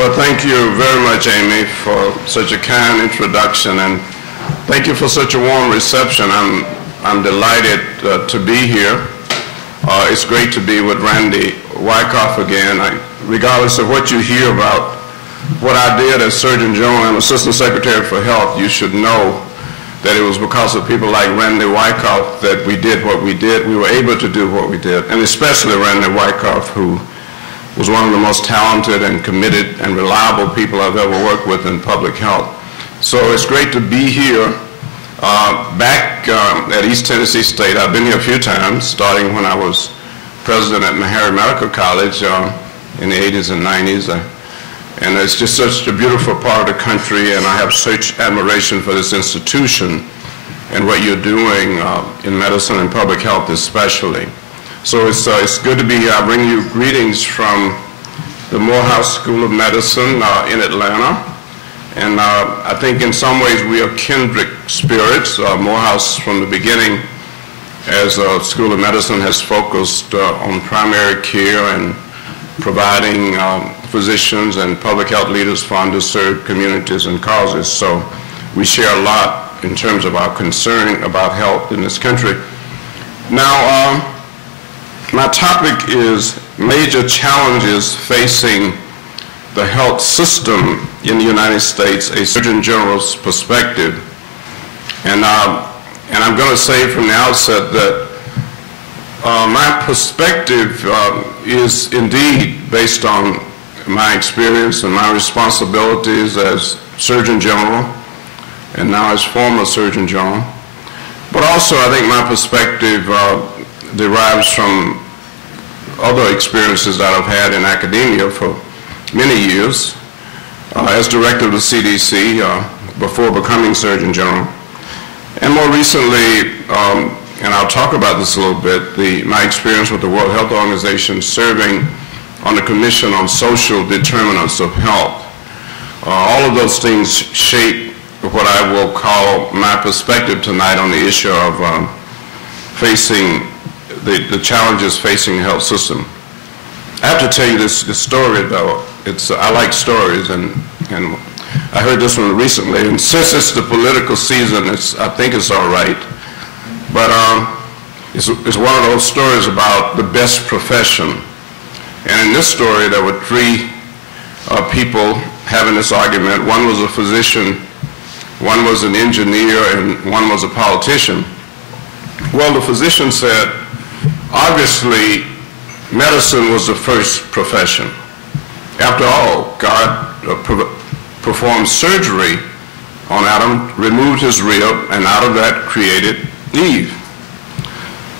Well, thank you very much, Amy, for such a kind introduction, and thank you for such a warm reception. I'm delighted to be here. It's great to be with Randy Wyckoff again. Regardless of what you hear about what I did as Surgeon General and Assistant Secretary for Health, you should know that it was because of people like Randy Wyckoff that we did what we did. We were able to do what we did, and especially Randy Wyckoff, who was one of the most talented and committed and reliable people I've ever worked with in public health. So it's great to be here back at East Tennessee State. I've been here a few times, starting when I was president at Meharry Medical College in the 80s and 90s. And it's just such a beautiful part of the country, and I have such admiration for this institution and what you're doing in medicine and public health especially. So it's good to be here. I bring you greetings from the Morehouse School of Medicine in Atlanta. And I think in some ways we are kindred spirits. Morehouse from the beginning as a School of Medicine has focused on primary care and providing physicians and public health leaders for underserved communities and causes. So we share a lot in terms of our concern about health in this country. Now, my topic is major challenges facing the health system in the United States, a Surgeon General's perspective. And I'm going to say from the outset that my perspective is indeed based on my experience and my responsibilities as Surgeon General and now as former Surgeon General. But also I think my perspective derives from other experiences that I've had in academia for many years as director of the CDC before becoming Surgeon General. And more recently, and I'll talk about this a little bit, my experience with the World Health Organization serving on the Commission on Social Determinants of Health. All of those things shape what I will call my perspective tonight on the issue of facing the challenges facing the health system. I have to tell you this story, though. I like stories, and I heard this one recently, and since it's the political season, I think it's all right. But it's one of those stories about the best profession. And in this story, there were three people having this argument. One was a physician, one was an engineer, and one was a politician. Well, the physician said, obviously, medicine was the first profession. After all, God performed surgery on Adam, removed his rib, and out of that created Eve.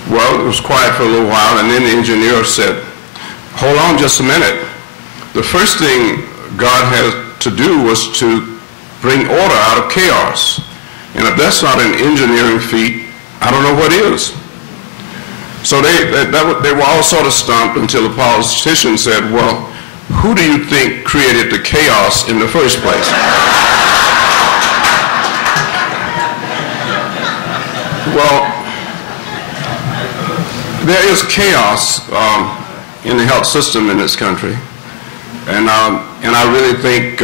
Well, it was quiet for a little while, and then the engineer said, hold on just a minute. The first thing God had to do was to bring order out of chaos. And if that's not an engineering feat, I don't know what is. So they were all sort of stumped until the politician said, well, who do you think created the chaos in the first place? Well, there is chaos in the health system in this country. And I really think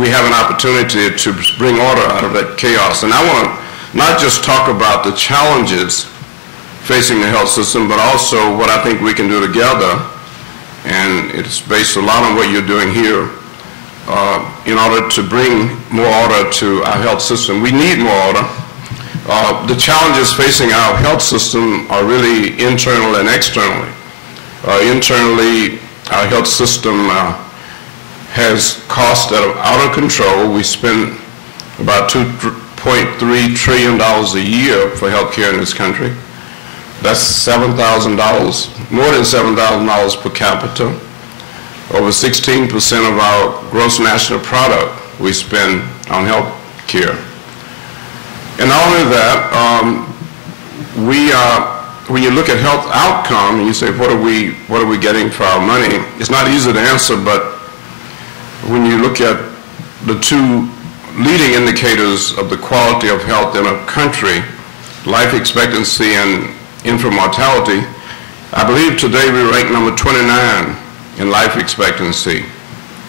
we have an opportunity to bring order out of that chaos. And I want to not just talk about the challenges facing the health system, but also what I think we can do together. And it's based a lot on what you're doing here in order to bring more order to our health system. We need more order. The challenges facing our health system are really internal and externally. Internally, our health system has costs that are out of control. We spend about $2.3 trillion a year for health care in this country. That's $7,000, more than $7,000 per capita. Over 16% of our gross national product we spend on health care. And not only that, when you look at health outcome and you say, what are we getting for our money? It's not easy to answer, but when you look at the two leading indicators of the quality of health in a country, life expectancy and infant mortality, I believe today we rank number 29 in life expectancy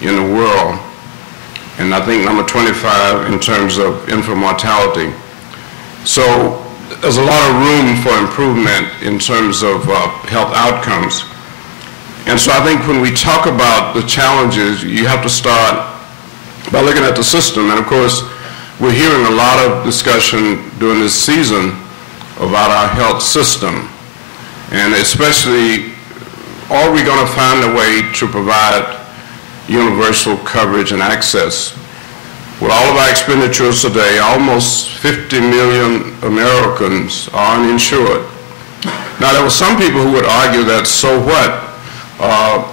in the world, and I think number 25 in terms of infant mortality. So there's a lot of room for improvement in terms of health outcomes. And so I think when we talk about the challenges, you have to start by looking at the system. And of course, we're hearing a lot of discussion during this season about our health system. And especially, are we going to find a way to provide universal coverage and access? With all of our expenditures today, almost 50 million Americans are uninsured. Now, there were some people who would argue that, so what?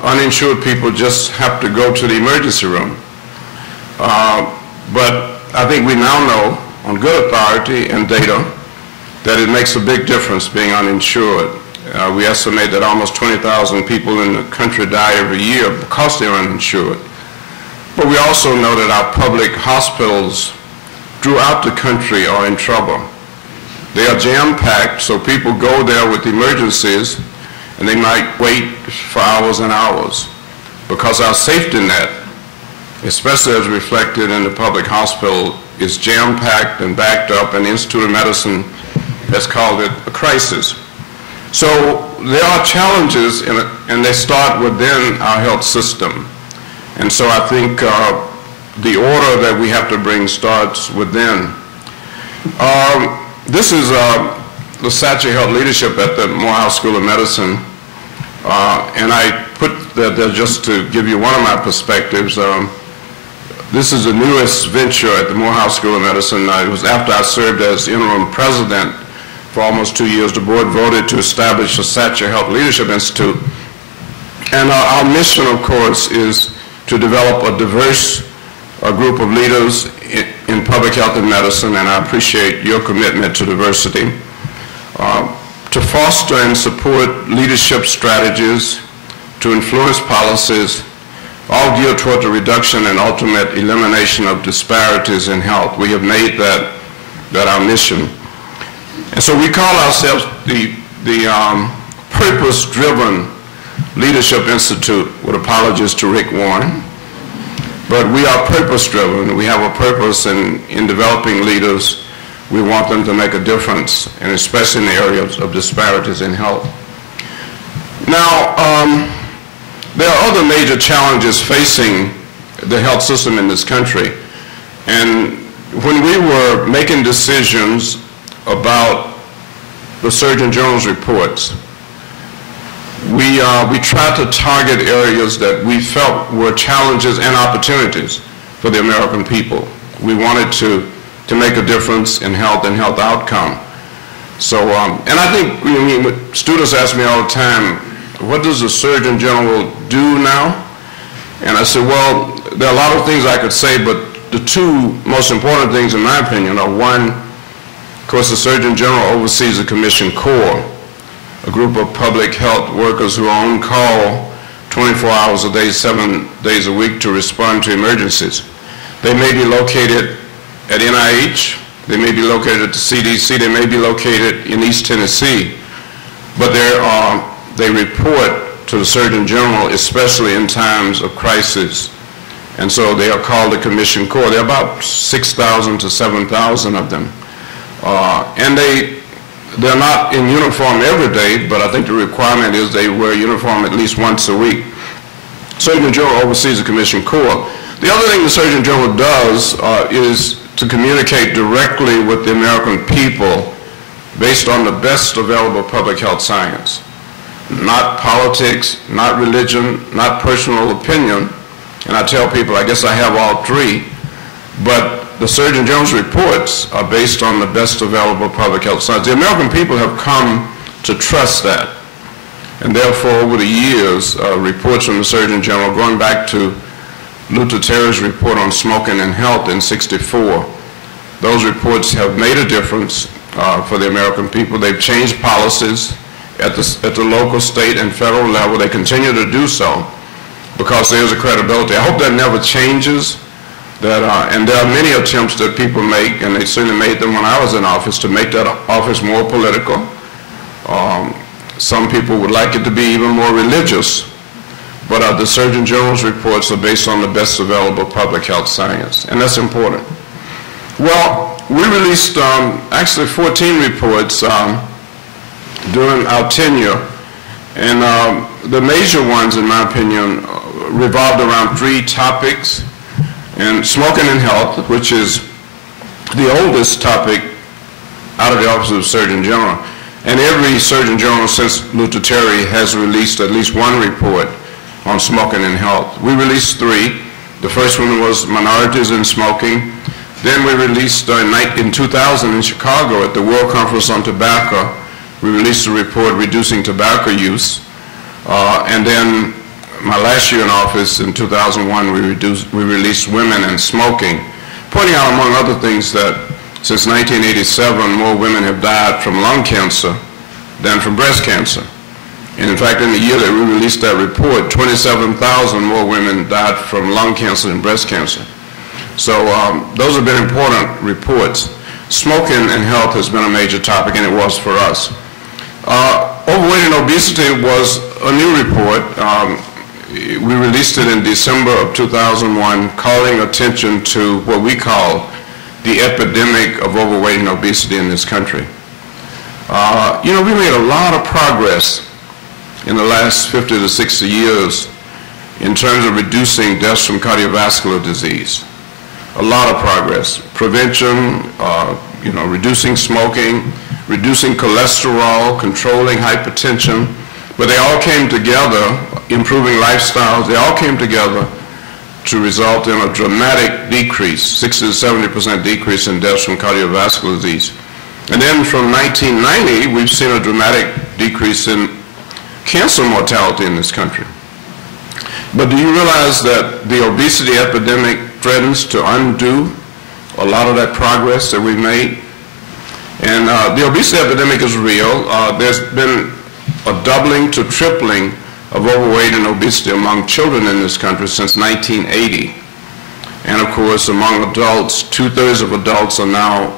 Uninsured people just have to go to the emergency room. But I think we now know, on good authority and data, that it makes a big difference being uninsured. We estimate that almost 20,000 people in the country die every year because they're uninsured. But we also know that our public hospitals throughout the country are in trouble. They are jam-packed, so people go there with emergencies, and they might wait for hours and hours because our safety net, especially as reflected in the public hospital, is jam-packed and backed up, and the Institute of Medicine has called it a crisis. So there are challenges, and they start within our health system. And so I think the order that we have to bring starts within. This is the Sacher Health Leadership at the Morehouse School of Medicine. And I put that there just to give you one of my perspectives. This is the newest venture at the Morehouse School of Medicine. It was after I served as interim president for almost 2 years. The board voted to establish the Sacher Health Leadership Institute. And our mission, of course, is to develop a diverse group of leaders in public health and medicine, and I appreciate your commitment to diversity. To foster and support leadership strategies, to influence policies, all geared toward the reduction and ultimate elimination of disparities in health. We have made that our mission. And so we call ourselves the Purpose-Driven Leadership Institute, with apologies to Rick Warren. But we are purpose-driven. We have a purpose in developing leaders. We want them to make a difference, and especially in the areas of disparities in health. Now, there are other major challenges facing the health system in this country. And when we were making decisions about the Surgeon General's reports, we tried to target areas that we felt were challenges and opportunities for the American people. We wanted to make a difference in health and health outcome. So, and I think students ask me all the time, what does the Surgeon General do now? And I said, well, there are a lot of things I could say, but the two most important things, in my opinion, are one, of course, the Surgeon General oversees the Commission Corps, a group of public health workers who are on call 24 hours a day, 7 days a week to respond to emergencies. They may be located at NIH, they may be located at the CDC, they may be located in East Tennessee, but they report to the Surgeon General, especially in times of crisis. And so they are called the Commission Corps. There are about 6,000 to 7,000 of them. And they're not in uniform every day, but I think the requirement is they wear uniform at least once a week. Surgeon General oversees the Commission Corps. The other thing the Surgeon General does is to communicate directly with the American people based on the best available public health science. Not politics, not religion, not personal opinion. And I tell people, I guess I have all three, but the Surgeon General's reports are based on the best available public health science. The American people have come to trust that. And therefore, over the years, reports from the Surgeon General, going back to Luther Terry's report on smoking and health in '64, those reports have made a difference for the American people. They've changed policies at the local, state, and federal level. They continue to do so because there's a credibility. I hope that never changes. And there are many attempts that people make, and they certainly made them when I was in office, to make that office more political. Some people would like it to be even more religious. but the Surgeon General's reports are based on the best available public health science, and that's important. Well, we released actually 14 reports during our tenure, and the major ones, in my opinion, revolved around 3 topics, and smoking and health, which is the oldest topic out of the Office of the Surgeon General. And every Surgeon General since Luther Terry has released at least one report on smoking and health. We released 3. The first one was minorities in smoking. Then we released in 2000 in Chicago at the World Conference on Tobacco, we released a report reducing tobacco use. And then my last year in office in 2001, we released women and smoking, pointing out among other things that since 1987, more women have died from lung cancer than from breast cancer. And in fact, in the year that we released that report, 27,000 more women died from lung cancer than breast cancer. So those have been important reports. Smoking and health has been a major topic, and it was for us. Overweight and obesity was a new report. We released it in December of 2001, calling attention to what we call the epidemic of overweight and obesity in this country. You know, we made a lot of progress in the last 50 to 60 years in terms of reducing deaths from cardiovascular disease. A lot of progress. Prevention, you know, reducing smoking, reducing cholesterol, controlling hypertension, but they all came together, improving lifestyles, they all came together to result in a dramatic decrease, 60 to 70% decrease in deaths from cardiovascular disease. And then from 1990, we've seen a dramatic decrease in cancer mortality in this country. But do you realize that the obesity epidemic threatens to undo a lot of that progress that we've made? And the obesity epidemic is real. There's been a doubling to tripling of overweight and obesity among children in this country since 1980. And of course, among adults, 2/3 of adults are now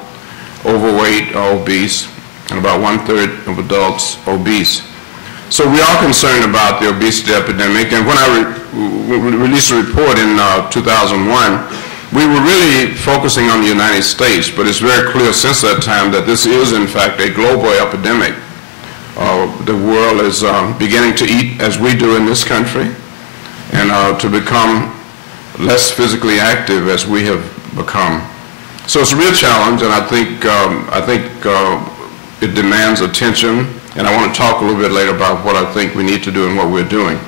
overweight or obese, and about 1/3 of adults obese. So we are concerned about the obesity epidemic, and when I released a report in 2001, we were really focusing on the United States, but it's very clear since that time that this is in fact a global epidemic. The world is beginning to eat as we do in this country, and to become less physically active as we have become. So it's a real challenge, and I think it demands attention, and I want to talk a little bit later about what I think we need to do and what we're doing.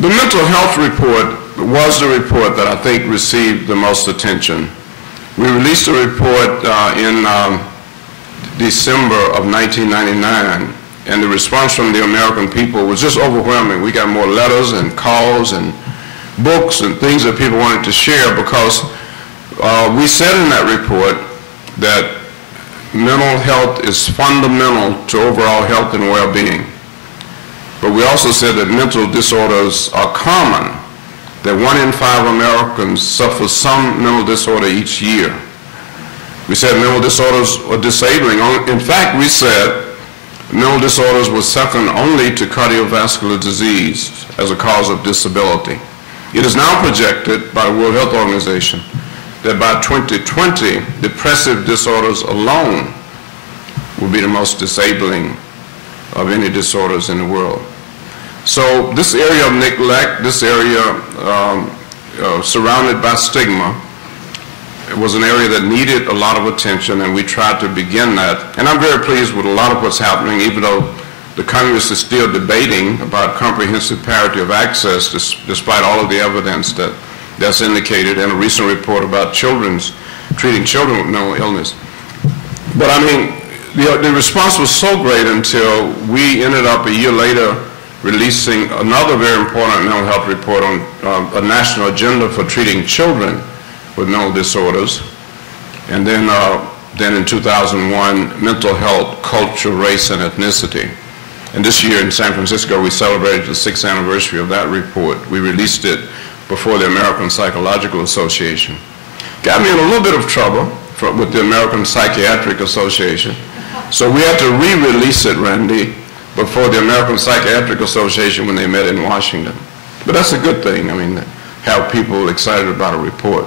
The mental health report was the report that I think received the most attention. We released a report in December of 1999, and the response from the American people was just overwhelming. We got more letters and calls and books and things that people wanted to share, because we said in that report that mental health is fundamental to overall health and well-being. But we also said that mental disorders are common, that 1 in 5 Americans suffer some mental disorder each year. We said mental disorders are disabling. In fact, we said mental disorders were second only to cardiovascular disease as a cause of disability. It is now projected by the World Health Organization that by 2020, depressive disorders alone will be the most disabling of any disorders in the world. So this area of neglect, this area surrounded by stigma, it was an area that needed a lot of attention, and we tried to begin that. And I'm very pleased with a lot of what's happening, even though the Congress is still debating about comprehensive parity of access, despite all of the evidence that's indicated in a recent report about treating children with mental illness. But I mean, the response was so great until we ended up a year later releasing another very important mental health report on a national agenda for treating children with mental disorders. And then in 2001, mental health, culture, race, and ethnicity. And this year in San Francisco, we celebrated the 6th anniversary of that report. We released it before the American Psychological Association. Got me in a little bit of trouble with the American Psychiatric Association. So we had to re-release it, Randy, before the American Psychiatric Association when they met in Washington. But that's a good thing. I mean, have people excited about a report.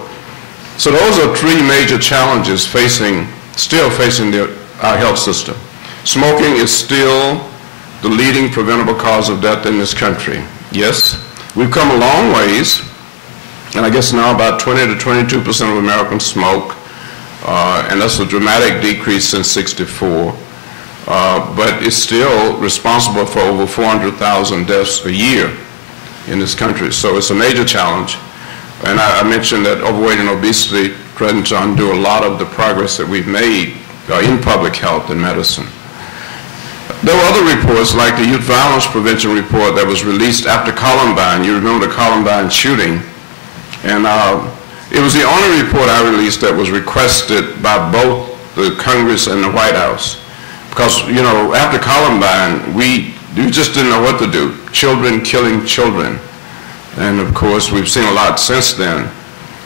So those are three major challenges still facing our health system. Smoking is still the leading preventable cause of death in this country. Yes, we've come a long ways, and I guess now about 20 to 22% of Americans smoke, and that's a dramatic decrease since '64. But it's still responsible for over 400,000 deaths a year in this country. So it's a major challenge. And I mentioned that overweight and obesity threaten to undo a lot of the progress that we've made in public health and medicine. There were other reports, like the Youth Violence Prevention Report that was released after Columbine. You remember the Columbine shooting. And it was the only report I released that was requested by both the Congress and the White House. Because, you know, after Columbine, we just didn't know what to do. Children killing children. And of course, we've seen a lot since then.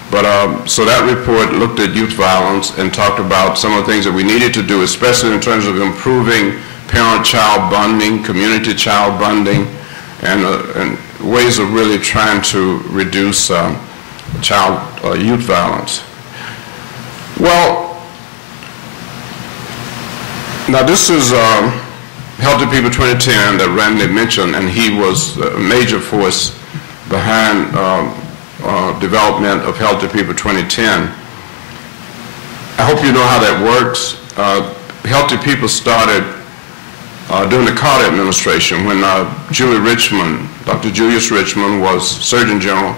But so that report looked at youth violence and talked about some of the things that we needed to do, especially in terms of improving parent-child bonding, community child bonding, and ways of really trying to reduce youth violence. Well, now this is Healthy People 2010 that Randy mentioned, and he was a major force behind development of Healthy People 2010. I hope you know how that works. Healthy People started during the Carter administration when Julie Richmond, Dr. Julius Richmond, was Surgeon General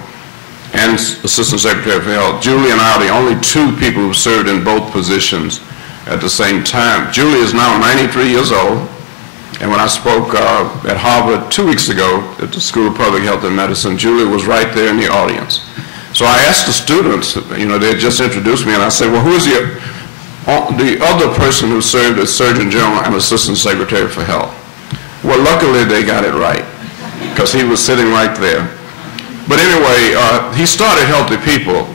and Assistant Secretary of Health. Julie and I are the only two people who served in both positions at the same time. Julie is now 93 years old, and when I spoke at Harvard 2 weeks ago at the School of Public Health and Medicine, Julie was right there in the audience. So I asked the students, you know, they had just introduced me, and I said, well, who is the other person who served as Surgeon General and Assistant Secretary for Health? Well, luckily they got it right, because he was sitting right there. But anyway, he started Healthy People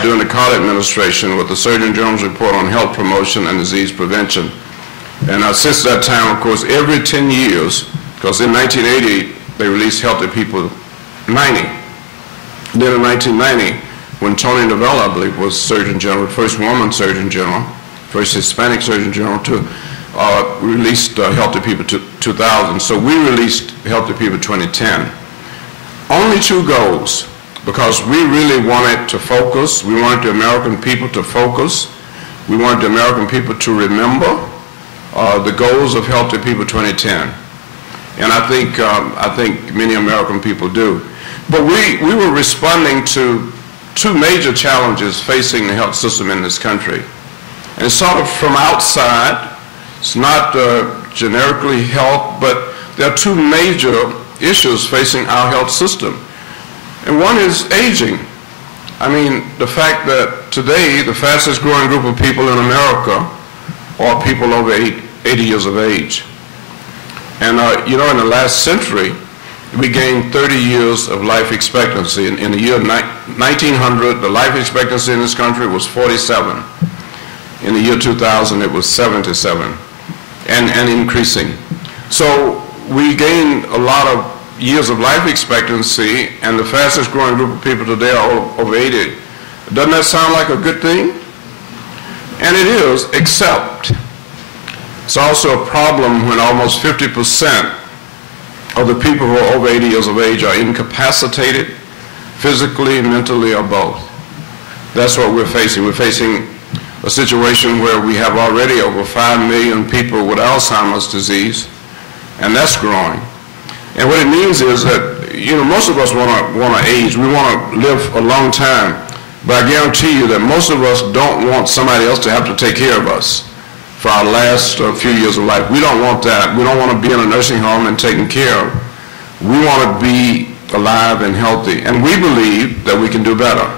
during the Carter administration with the Surgeon General's report on health promotion and disease prevention. And since that time, of course, every 10 years, because in 1980, they released Healthy People 90. Then in 1990, when Tony Novella, I believe, was Surgeon General, first woman Surgeon General, first Hispanic Surgeon General, to released Healthy People 2000. So we released Healthy People 2010. Only two goals, because we really wanted to focus. We wanted the American people to focus. We wanted the American people to remember the goals of Healthy People 2010. And I think many American people do. But we were responding to two major challenges facing the health system in this country. And it's sort of from outside. It's not generically health, but there are two major issues facing our health system. And one is aging. I mean, the fact that today the fastest growing group of people in America are people over 80 years of age. And you know, in the last century, we gained 30 years of life expectancy. In the year 1900, the life expectancy in this country was 47. In the year 2000, it was 77, and increasing. So we gained a lot of years of life expectancy, and the fastest growing group of people today are over 80. Doesn't that sound like a good thing? And it is, except it's also a problem when almost 50% of the people who are over 80 years of age are incapacitated, physically, mentally, or both. That's what we're facing. We're facing a situation where we have already over 5 million people with Alzheimer's disease, and that's growing. And what it means is that, you know, most of us want to age. We want to live a long time. But I guarantee you that most of us don't want somebody else to have to take care of us for our last few years of life. We don't want that. We don't want to be in a nursing home and taken care of. We want to be alive and healthy. And we believe that we can do better.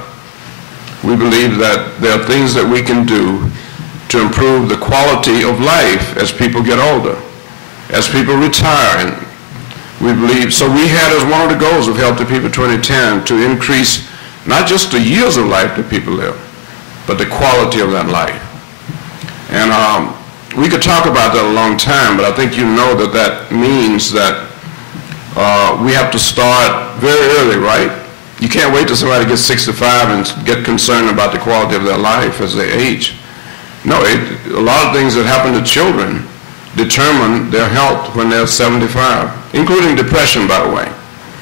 We believe that there are things that we can do to improve the quality of life as people get older, as people retire. And we believe, so we had as one of the goals of Healthy People 2010 to increase not just the years of life that people live, but the quality of that life. And we could talk about that a long time, but I think you know that that means that we have to start very early, right? You can't wait till somebody gets 65 and get concerned about the quality of their life as they age. No, a lot of things that happen to children determine their health when they're 75, including depression, by the way.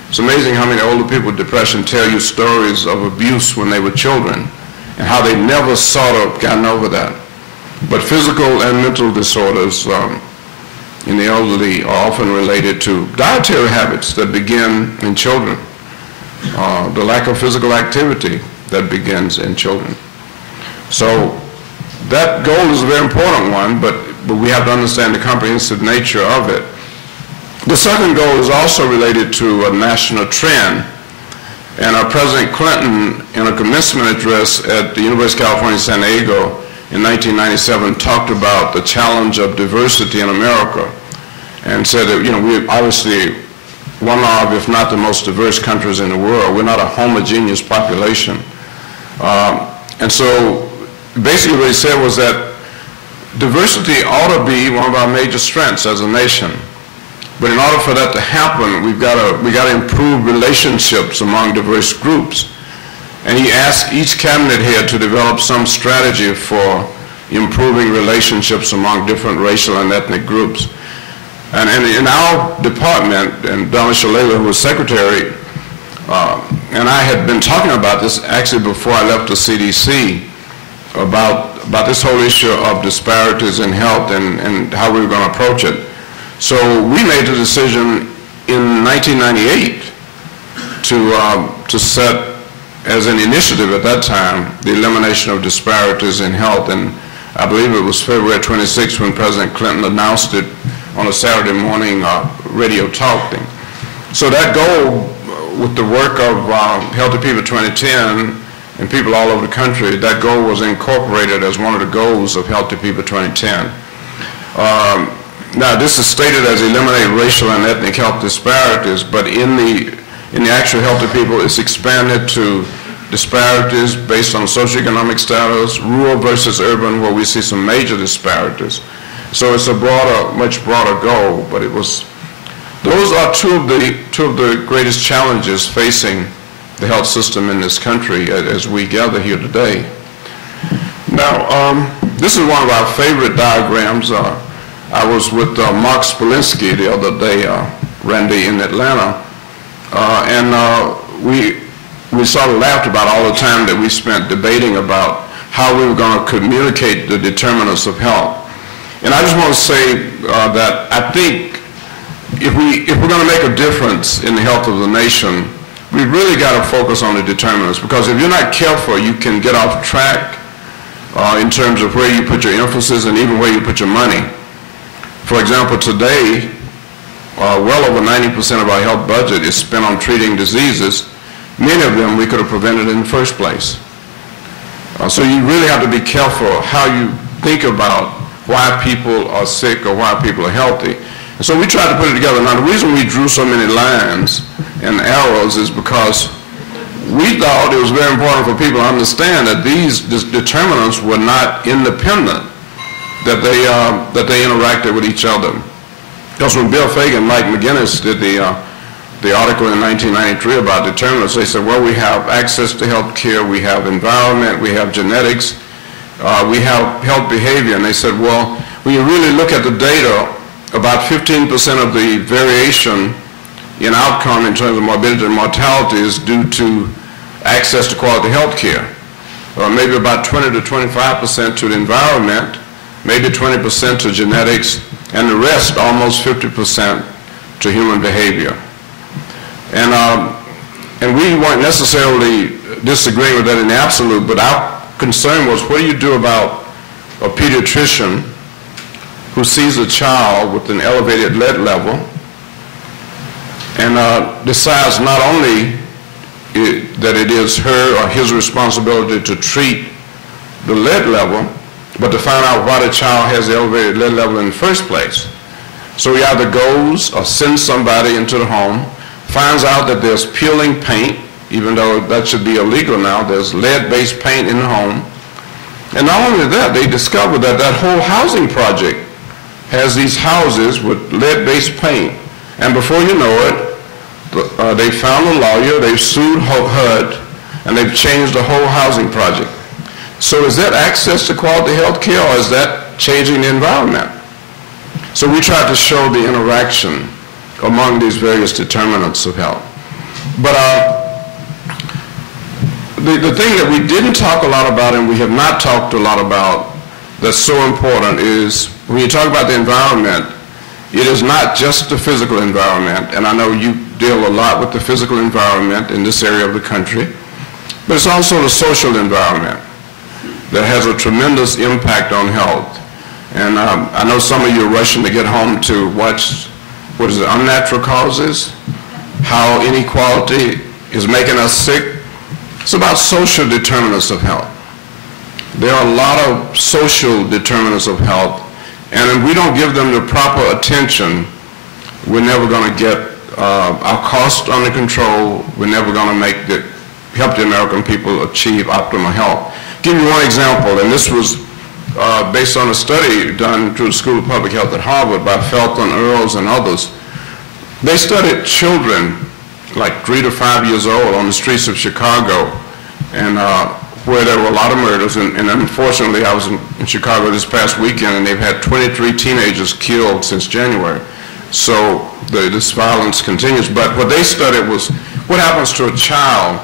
It's amazing how many older people with depression tell you stories of abuse when they were children and how they never sort of gotten over that. But physical and mental disorders in the elderly are often related to dietary habits that begin in children, the lack of physical activity that begins in children. So that goal is a very important one, but we have to understand the comprehensive nature of it. The second goal is also related to a national trend. And President Clinton, in a commencement address at the University of California, San Diego in 1997, talked about the challenge of diversity in America and said that, you know, we're obviously one of, if not the most diverse countries in the world. We're not a homogeneous population. And so basically what he said was that diversity ought to be one of our major strengths as a nation. But in order for that to happen, we got to improve relationships among diverse groups. And he asked each cabinet head to develop some strategy for improving relationships among different racial and ethnic groups. And in our department, and Donna Shalala, who was secretary, and I had been talking about this actually before I left the CDC, about this whole issue of disparities in health and how we were going to approach it. So we made the decision in 1998 to set as an initiative at that time the elimination of disparities in health, and I believe it was February 26th when President Clinton announced it on a Saturday morning radio talk thing. So that goal, with the work of Healthy People 2010 and people all over the country, that goal was incorporated as one of the goals of Healthy People 2010. Now, this is stated as eliminate racial and ethnic health disparities, but in the actual Healthy People, it's expanded to disparities based on socioeconomic status, rural versus urban, where we see some major disparities. So it's a broader, much broader goal, but those are two of the greatest challenges facing the health system in this country as we gather here today. Now, this is one of our favorite diagrams. I was with Mark Spolinski the other day, Randy, in Atlanta, and we sort of laughed about all the time that we spent debating about how we were going to communicate the determinants of health. And I just want to say that I think if we're going to make a difference in the health of the nation, we really got to focus on the determinants, because if you're not careful, you can get off track in terms of where you put your emphasis and even where you put your money. For example, today, well over 90% of our health budget is spent on treating diseases. Many of them we could have prevented in the first place. So you really have to be careful how you think about why people are sick or why people are healthy. And so we tried to put it together. Now, the reason we drew so many lines and arrows is because we thought it was very important for people to understand that these determinants were not independent, that they interacted with each other. Because when Bill Fagan and Mike McGinnis did the article in 1993 about determinants, they said, well, we have access to health care, we have environment, we have genetics, we have health behavior. And they said, well, when you really look at the data, about 15% of the variation in outcome in terms of morbidity and mortality is due to access to quality health care. Maybe about 20 to 25% to the environment, maybe 20% to genetics, and the rest, almost 50%, to human behavior. And we weren't necessarily disagreeing with that in the absolute, but our concern was, what do you do about a pediatrician who sees a child with an elevated lead level and decides not only that it is her or his responsibility to treat the lead level, but to find out why the child has the elevated lead level in the first place. So he either goes or sends somebody into the home, finds out that there's peeling paint, even though that should be illegal now. There's lead-based paint in the home. And not only that, they discovered that that whole housing project has these houses with lead-based paint. And before you know it, They found a lawyer, they've sued HUD, and they've changed the whole housing project. So is that access to quality health care, or is that changing the environment? So we tried to show the interaction among these various determinants of health. But the thing that we didn't talk a lot about, and we have not talked a lot about, that's so important is when you talk about the environment, it is not just the physical environment, and I know you deal a lot with the physical environment in this area of the country, but it's also the social environment that has a tremendous impact on health. And I know some of you are rushing to get home to watch, what is it, Unnatural Causes, how inequality is making us sick. It's about social determinants of health. There are a lot of social determinants of health, and if we don't give them the proper attention, we're never going to get our costs under control. We're never going to help the American people achieve optimal health. Give you one example, and this was based on a study done through the School of Public Health at Harvard by Felton, Earls, and others. They studied children like 3 to 5 years old on the streets of Chicago, and where there were a lot of murders, and unfortunately I was in Chicago this past weekend, and they've had 23 teenagers killed since January. So this violence continues. But what they studied was what happens to a child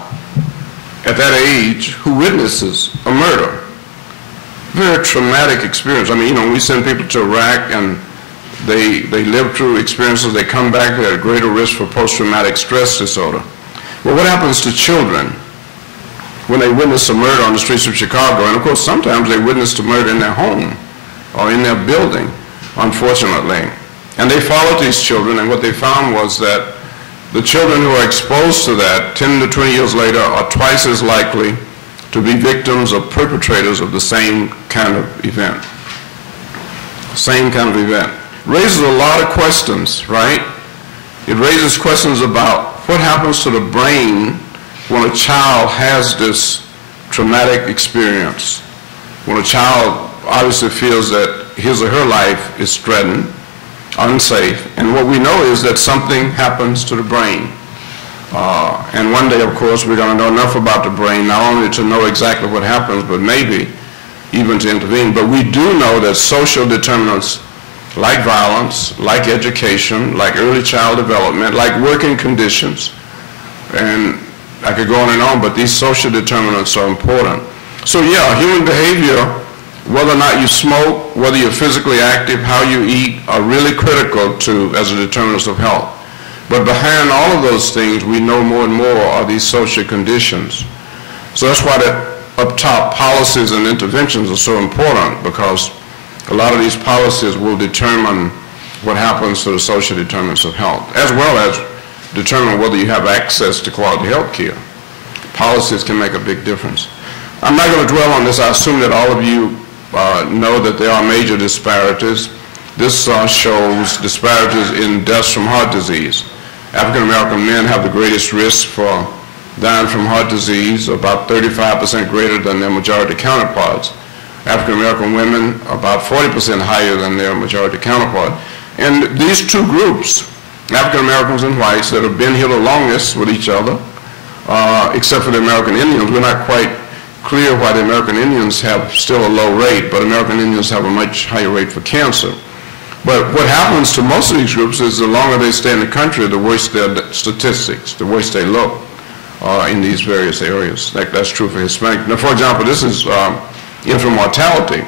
at that age who witnesses a murder. Very traumatic experience. I mean, you know, we send people to Iraq and they live through experiences, they come back, they're at greater risk for post-traumatic stress disorder. Well, what happens to children when they witness a murder on the streets of Chicago? And of course, sometimes they witness a murder in their home or in their building, unfortunately. And they followed these children, and what they found was that the children who are exposed to that 10 to 20 years later are twice as likely to be victims or perpetrators of the same kind of event. Same kind of event. Raises a lot of questions, right? It raises questions about what happens to the brain when a child has this traumatic experience, when a child obviously feels that his or her life is threatened, unsafe, and what we know is that something happens to the brain. And one day, of course, we're going to know enough about the brain, not only to know exactly what happens, but maybe even to intervene. But we do know that social determinants like violence, like education, like early child development, like working conditions, and I could go on and on, but these social determinants are important. So yeah, human behavior, whether or not you smoke, whether you're physically active, how you eat, are really critical as a determinants of health. But behind all of those things, we know more and more are these social conditions. So that's why that up top policies and interventions are so important, because a lot of these policies will determine what happens to the social determinants of health, as well as determine whether you have access to quality health care. Policies can make a big difference. I'm not going to dwell on this. I assume that all of you know that there are major disparities. This shows disparities in deaths from heart disease. African American men have the greatest risk for dying from heart disease, about 35% greater than their majority counterparts. African American women about 40% higher than their majority counterpart. And these two groups, African Americans and whites, that have been here the longest with each other, except for the American Indians. We're not quite clear why the American Indians have still a low rate, but American Indians have a much higher rate for cancer. But what happens to most of these groups is the longer they stay in the country, the worse their statistics, the worse they look in these various areas. That's true for Hispanic. Now, for example, this is infant mortality.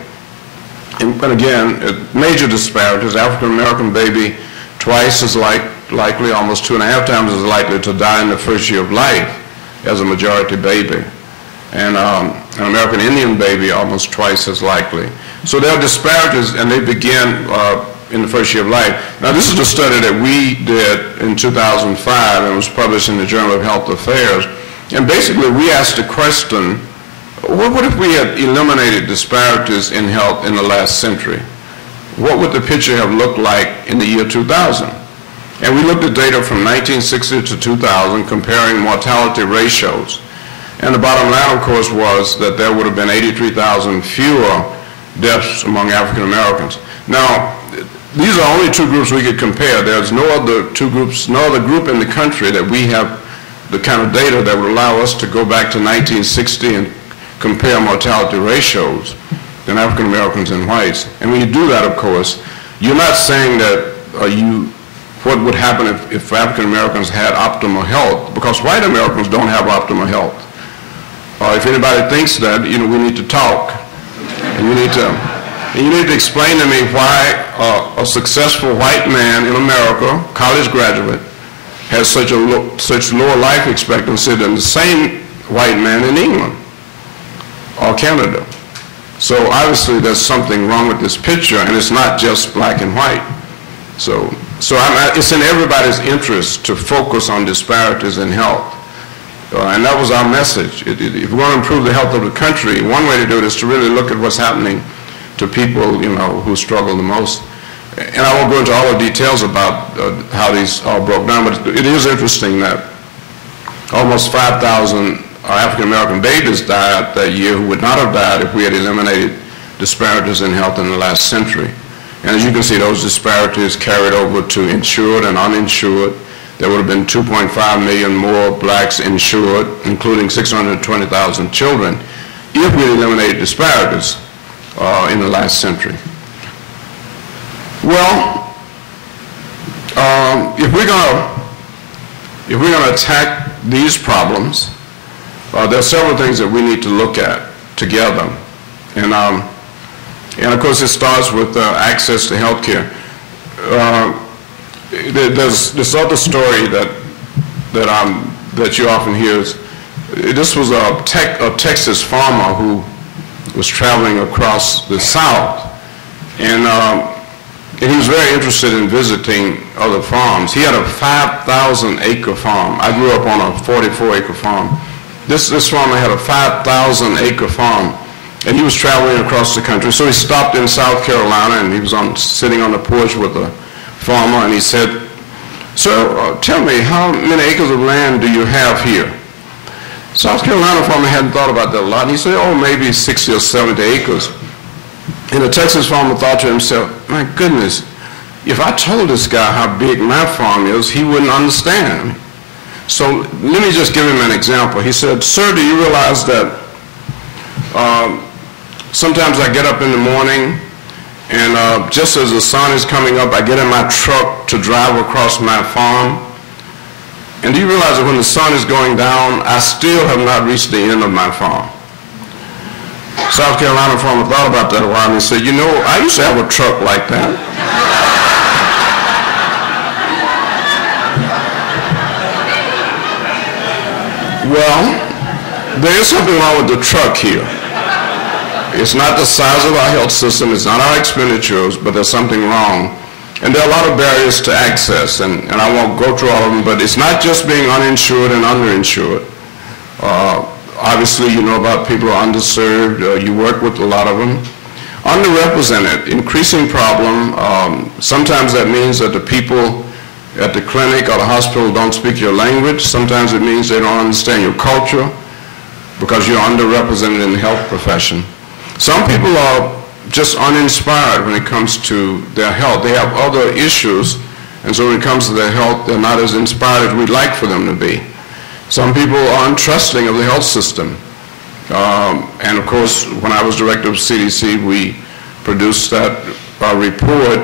And again, major disparities. African American baby twice as likely, almost 2.5 times as likely to die in the first year of life as a majority baby. And an American Indian baby almost twice as likely. So there are disparities, and they begin in the first year of life. Now, this is a study that we did in 2005 and was published in the Journal of Health Affairs. And basically, we asked the question, what if we had eliminated disparities in health in the last century? What would the picture have looked like in the year 2000? And we looked at data from 1960 to 2000, comparing mortality ratios. And the bottom line, of course, was that there would have been 83,000 fewer deaths among African Americans. Now, these are only two groups we could compare. There's no other two groups, no other group in the country that we have the kind of data that would allow us to go back to 1960 and compare mortality ratios than African Americans and whites. And when you do that, of course, you're not saying that what would happen if African Americans had optimal health, because white Americans don't have optimal health. If anybody thinks that, we need to talk, and you need to explain to me why a successful white man in America, college graduate, has such lower life expectancy than the same white man in England or Canada. So obviously there's something wrong with this picture, and it's not just black and white. So it's in everybody's interest to focus on disparities in health. And that was our message. If we want to improve the health of the country, one way to do it is to really look at what's happening to people, who struggle the most. And I won't go into all the details about how these all broke down, but it is interesting that almost 5,000 African-American babies died that year who would not have died if we had eliminated disparities in health in the last century. And as you can see, those disparities carried over to insured and uninsured. There would have been 2.5 million more blacks insured, including 620,000 children, if we had eliminated disparities in the last century. Well, if we're going to attack these problems, there are several things that we need to look at together, and of course it starts with access to health care. There's this other story that you often hear. This was a Texas farmer who was traveling across the South, and he was very interested in visiting other farms. He had a 5,000-acre farm. I grew up on a 44-acre farm. This farmer had a 5,000-acre farm, and he was traveling across the country. So he stopped in South Carolina, and he was sitting on the porch with a farmer, and he said, "Sir, tell me, how many acres of land do you have here?" South Carolina farmer hadn't thought about that a lot, and he said, "Oh, maybe 60 or 70 acres." And the Texas farmer thought to himself, "My goodness, if I told this guy how big my farm is, he wouldn't understand." So let me just give him an example. He said, "Sir, do you realize that sometimes I get up in the morning, and just as the sun is coming up, I get in my truck to drive across my farm. And do you realize that when the sun is going down, I still have not reached the end of my farm?" South Carolina farmer thought about that a while, and he said, "I used to have a truck like that." Well, there is something wrong with the truck here. It's not the size of our health system, it's not our expenditures, but there's something wrong. And there are a lot of barriers to access, and I won't go through all of them, but it's not just being uninsured and underinsured. Obviously, you know about people who are underserved. You work with a lot of them. Underrepresented, increasing problem. Sometimes that means that the people at the clinic or the hospital don't speak your language. Sometimes it means they don't understand your culture because you're underrepresented in the health profession. Some people are just uninspired when it comes to their health. They have other issues, and so when it comes to their health, they're not as inspired as we'd like for them to be. Some people are untrusting of the health system. And of course, when I was director of CDC, we produced that report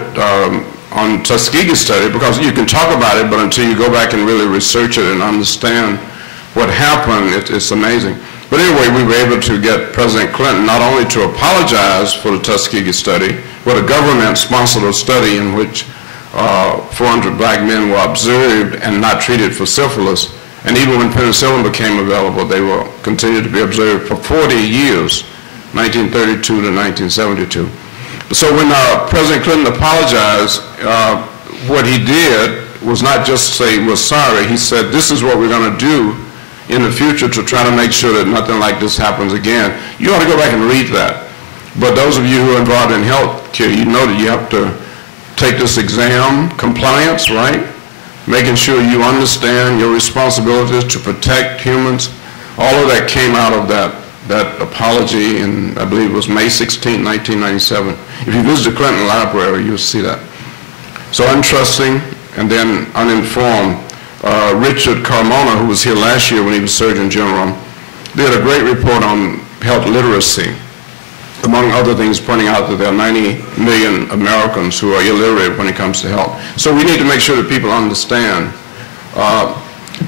on Tuskegee study, because you can talk about it, but until you go back and really research it and understand what happened, it's amazing. But anyway, we were able to get President Clinton not only to apologize for the Tuskegee study, but a government-sponsored a study in which 400 black men were observed and not treated for syphilis. And even when penicillin became available, they were continued to be observed for 40 years, 1932 to 1972. So when President Clinton apologized, what he did was not just say we're sorry. He said, "This is what we're going to do in the future to try to make sure that nothing like this happens again." You ought to go back and read that. But those of you who are involved in health care, you know that you have to take this exam, compliance, right? Making sure you understand your responsibilities to protect humans. All of that came out of that apology in, I believe it was May 16, 1997. If you visit the Clinton Library, you'll see that. So untrusting and then uninformed. Richard Carmona, who was here last year when he was Surgeon General, did a great report on health literacy, among other things pointing out that there are 90 million Americans who are illiterate when it comes to health. So we need to make sure that people understand.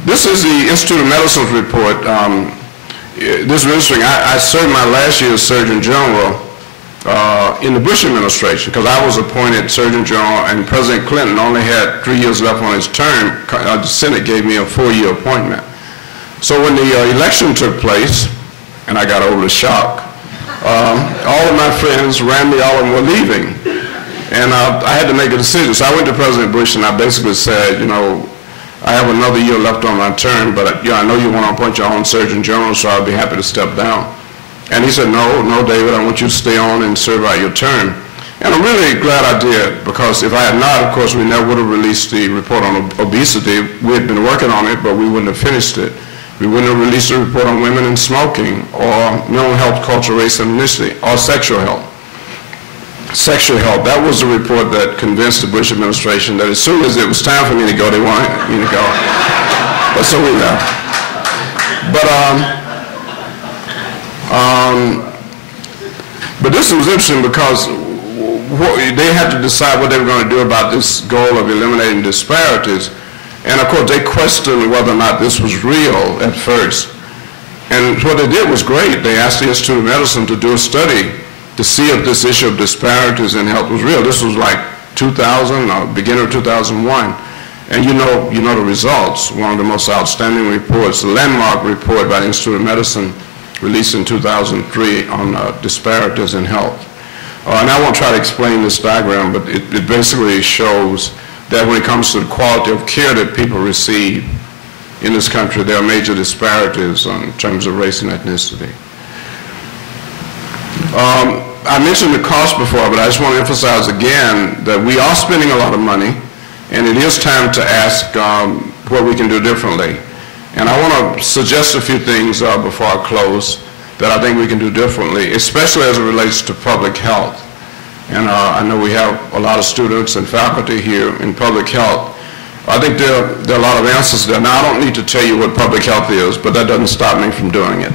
This is the Institute of Medicine's report. This is interesting. I served my last year as Surgeon General in the Bush administration because I was appointed Surgeon General and President Clinton only had 3 years left on his term. The Senate gave me a 4-year appointment. So when the election took place, and I got over the shock, all of my friends around me, all of them were leaving. And I had to make a decision. So I went to President Bush and I basically said, you know, I have another year left on my term, but I know you want to appoint your own Surgeon General, so I'll be happy to step down. And he said, no, David, I want you to stay on and serve out your term. And I'm really glad I did, because if I had not, of course, we never would have released the report on obesity. We had been working on it, but we wouldn't have finished it. We wouldn't have released a report on women and smoking, or mental health, culture, race, and ethnicity, or sexual health. Sexual health, that was the report that convinced the Bush administration that as soon as it was time for me to go, they wanted me to go. But so we left. But this was interesting because they had to decide what they were going to do about this goal of eliminating disparities. And of course, they questioned whether or not this was real at first. And what they did was great. They asked the Institute of Medicine to do a study to see if this issue of disparities in health was real. This was like 2000, or beginning of 2001. And you know the results. One of the most outstanding reports, the landmark report by the Institute of Medicine, released in 2003 on disparities in health. And I won't try to explain this diagram, but it basically shows that when it comes to the quality of care that people receive in this country, there are major disparities in terms of race and ethnicity. I mentioned the cost before, but I just want to emphasize again that we are spending a lot of money, and it is time to ask what we can do differently. And I want to suggest a few things before I close that I think we can do differently, especially as it relates to public health. And I know we have a lot of students and faculty here in public health. I think there are a lot of answers there. Now, I don't need to tell you what public health is, but that doesn't stop me from doing it.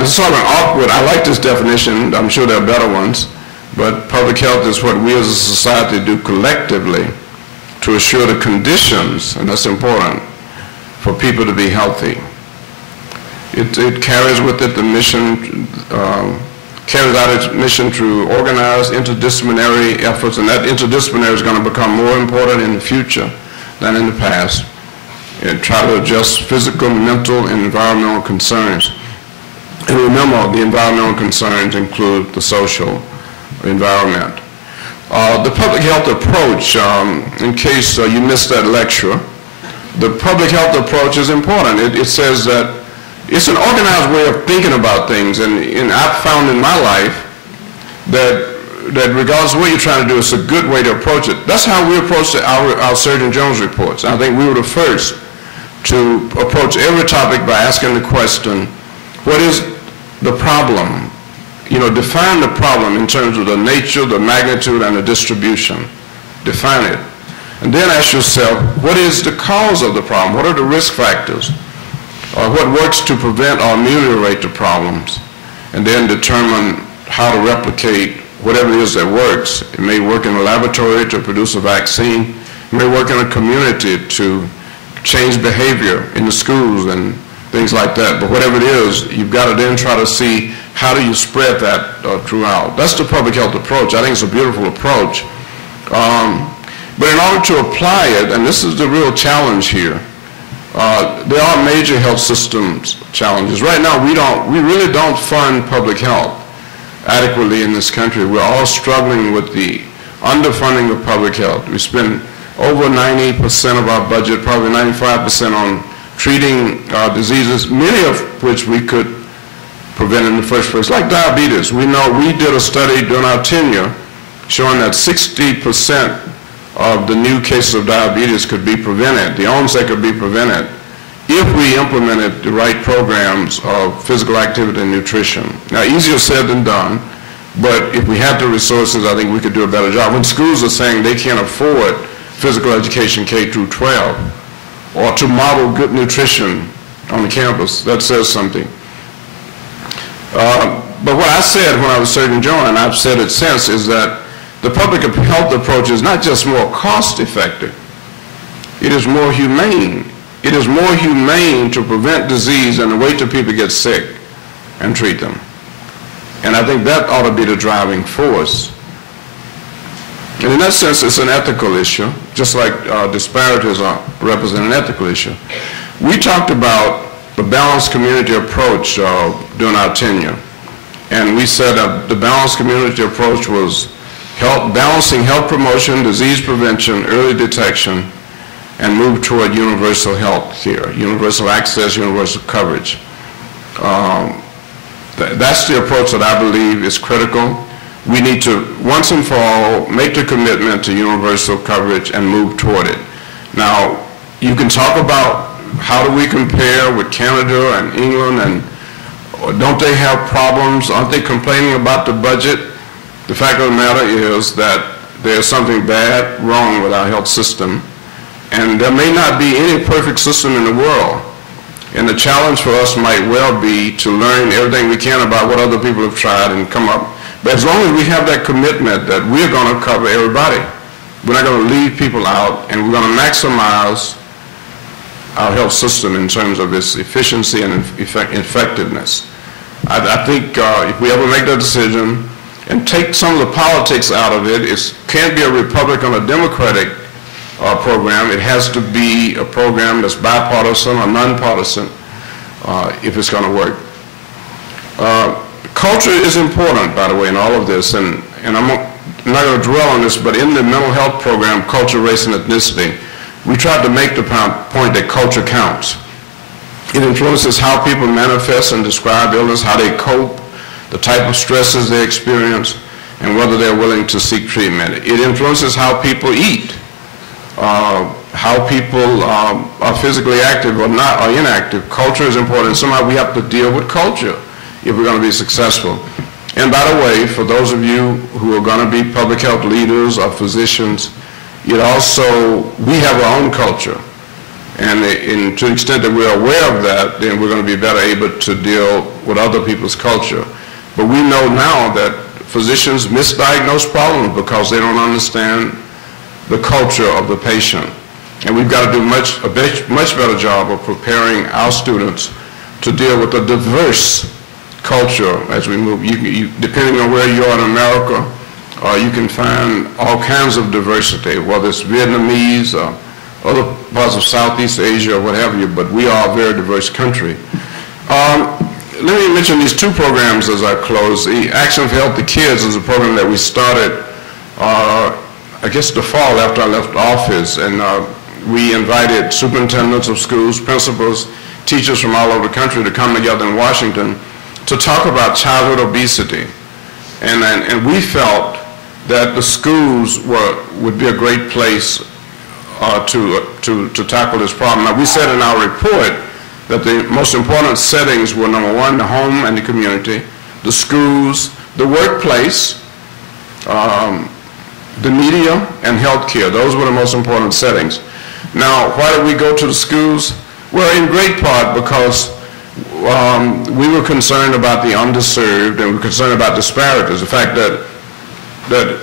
This is sort of an awkward, I like this definition, I'm sure there are better ones, but public health is what we as a society do collectively to assure the conditions, and that's important, for people to be healthy. It carries with it the mission, carries out its mission through organized interdisciplinary efforts, and that interdisciplinary is going to become more important in the future than in the past, and try to address physical, mental, and environmental concerns. And remember, the environmental concerns include the social environment. The public health approach, in case you missed that lecture, the public health approach is important. It says that it's an organized way of thinking about things, and I've found in my life that regardless of what you're trying to do, it's a good way to approach it. That's how we approach our Surgeon General's reports. I think we were the first to approach every topic by asking the question, what is the problem? You know, define the problem in terms of the nature, the magnitude, and the distribution. Define it. And then ask yourself, what is the cause of the problem? What are the risk factors? What works to prevent or ameliorate the problems? And then determine how to replicate whatever it is that works. It may work in a laboratory to produce a vaccine. It may work in a community to change behavior in the schools and things like that. But whatever it is, you've got to then try to see how do you spread that throughout. That's the public health approach. I think it's a beautiful approach. But in order to apply it, and this is the real challenge here, there are major health systems challenges. Right now, we really don't fund public health adequately in this country. We're all struggling with the underfunding of public health. We spend over 90% of our budget, probably 95%, on treating diseases, many of which we could prevent in the first place, like diabetes. We know we did a study during our tenure showing that 60% of the new cases of diabetes could be prevented, the onset could be prevented, if we implemented the right programs of physical activity and nutrition. Now, easier said than done, But if we had the resources, I think we could do a better job. When schools are saying they can't afford physical education K through 12 or to model good nutrition on the campus, that says something. But what I said when I was Surgeon General, and I've said it since, is that the public health approach is not just more cost effective, it is more humane. It is more humane to prevent disease than to wait till people get sick and treat them. And I think that ought to be the driving force. And in that sense, it's an ethical issue, just like disparities represent an ethical issue. We talked about the balanced community approach during our tenure. And we said that the balanced community approach was balancing health promotion, disease prevention, early detection, and move toward universal health care, universal access, universal coverage. That's the approach that I believe is critical. We need to, once and for all, make the commitment to universal coverage and move toward it. Now, you can talk about how do we compare with Canada and England, and don't they have problems? Aren't they complaining about the budget? The fact of the matter is that there's something bad wrong with our health system, and there may not be any perfect system in the world. And the challenge for us might well be to learn everything we can about what other people have tried and come up. But as long as we have that commitment that we're going to cover everybody, we're not going to leave people out, and we're going to maximize our health system in terms of its efficiency and effectiveness. I think if we ever make that decision and take some of the politics out of it, it can't be a Republican or Democratic program. It has to be a program that's bipartisan or nonpartisan if it's going to work. Culture is important, by the way, in all of this, and I'm not going to dwell on this, but in the mental health program, Culture, Race, and Ethnicity, we tried to make the point that culture counts. It influences how people manifest and describe illness, how they cope, the type of stresses they experience, and whether they're willing to seek treatment. It influences how people eat, how people are physically active or not, or inactive. Culture is important. Somehow we have to deal with culture if we're going to be successful. And by the way, for those of you who are going to be public health leaders or physicians, we have our own culture. And to the extent that we're aware of that, then we're going to be better able to deal with other people's culture. But we know now that physicians misdiagnose problems because they don't understand the culture of the patient. And we've got to do a much better job of preparing our students to deal with a diverse culture as we move. Depending on where you are in America, you can find all kinds of diversity, whether it's Vietnamese or other parts of Southeast Asia or what have you, but we are a very diverse country. Let me mention these two programs as I close. The Action for Healthy Kids is a program that we started, I guess, the fall after I left office, and we invited superintendents of schools, principals, teachers from all over the country to come together in Washington to talk about childhood obesity. And we felt that the schools would be a great place to tackle this problem. Now, we said in our report that the most important settings were, number one, the home and the community, the schools, the workplace, the media, and healthcare. Those were the most important settings. Now, why did we go to the schools? Well, in great part because we were concerned about the underserved, and we were concerned about disparities, the fact that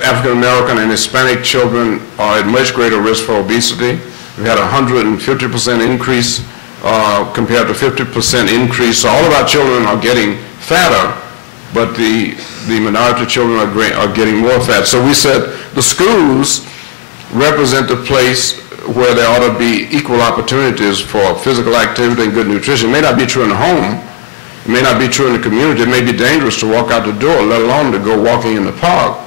African American and Hispanic children are at much greater risk for obesity. We had a 150% increase compared to 50% increase. So all of our children are getting fatter, but the minority children are getting more fat. So we said the schools represent the place where there ought to be equal opportunities for physical activity and good nutrition. It may not be true in the home. It may not be true in the community. It may be dangerous to walk out the door, let alone to go walking in the park.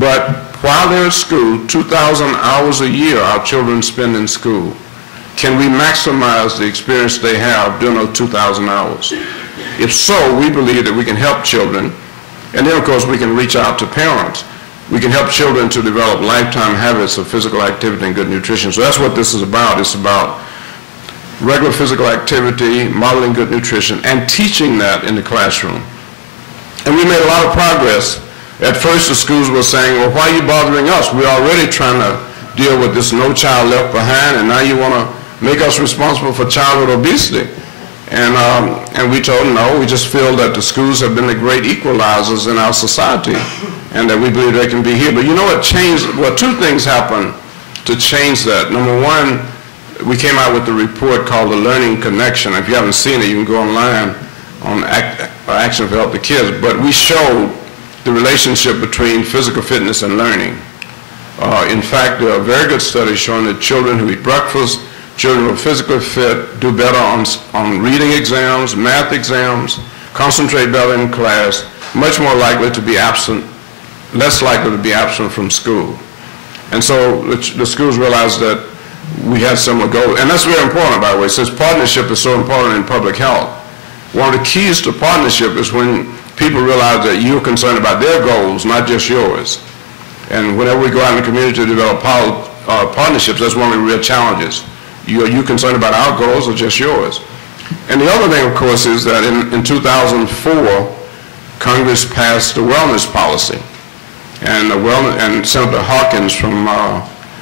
But while they're in school, 2,000 hours a year our children spend in school. Can we maximize the experience they have during those 2,000 hours? If so, we believe that we can help children. And then, of course, we can reach out to parents. We can help children to develop lifetime habits of physical activity and good nutrition. So that's what this is about. It's about regular physical activity, modeling good nutrition, and teaching that in the classroom. And we made a lot of progress At first, the schools were saying, well, why are you bothering us? We're already trying to deal with this No Child Left Behind, and now you want to make us responsible for childhood obesity. And we told them, no, we just feel that the schools have been the great equalizers in our society, and that we believe they can be here. But you know what changed? Well, two things happened to change that. Number one, we came out with a report called The Learning Connection. If you haven't seen it, you can go online on Action for Healthy Kids. But we showed the relationship between physical fitness and learning. In fact, there are very good studies showing that children who eat breakfast, children who are physically fit, do better on reading exams, math exams, concentrate better in class, much more likely to be absent, less likely to be absent from school. And so the schools realized that we had similar goals. And that's very important, by the way, since partnership is so important in public health. One of the keys to partnership is when people realize that you're concerned about their goals, not just yours. And whenever we go out in the community to develop partnerships, that's one of the real challenges. Are you concerned about our goals or just yours? And the other thing, of course, is that in 2004, Congress passed the wellness policy. And Senator Hawkins from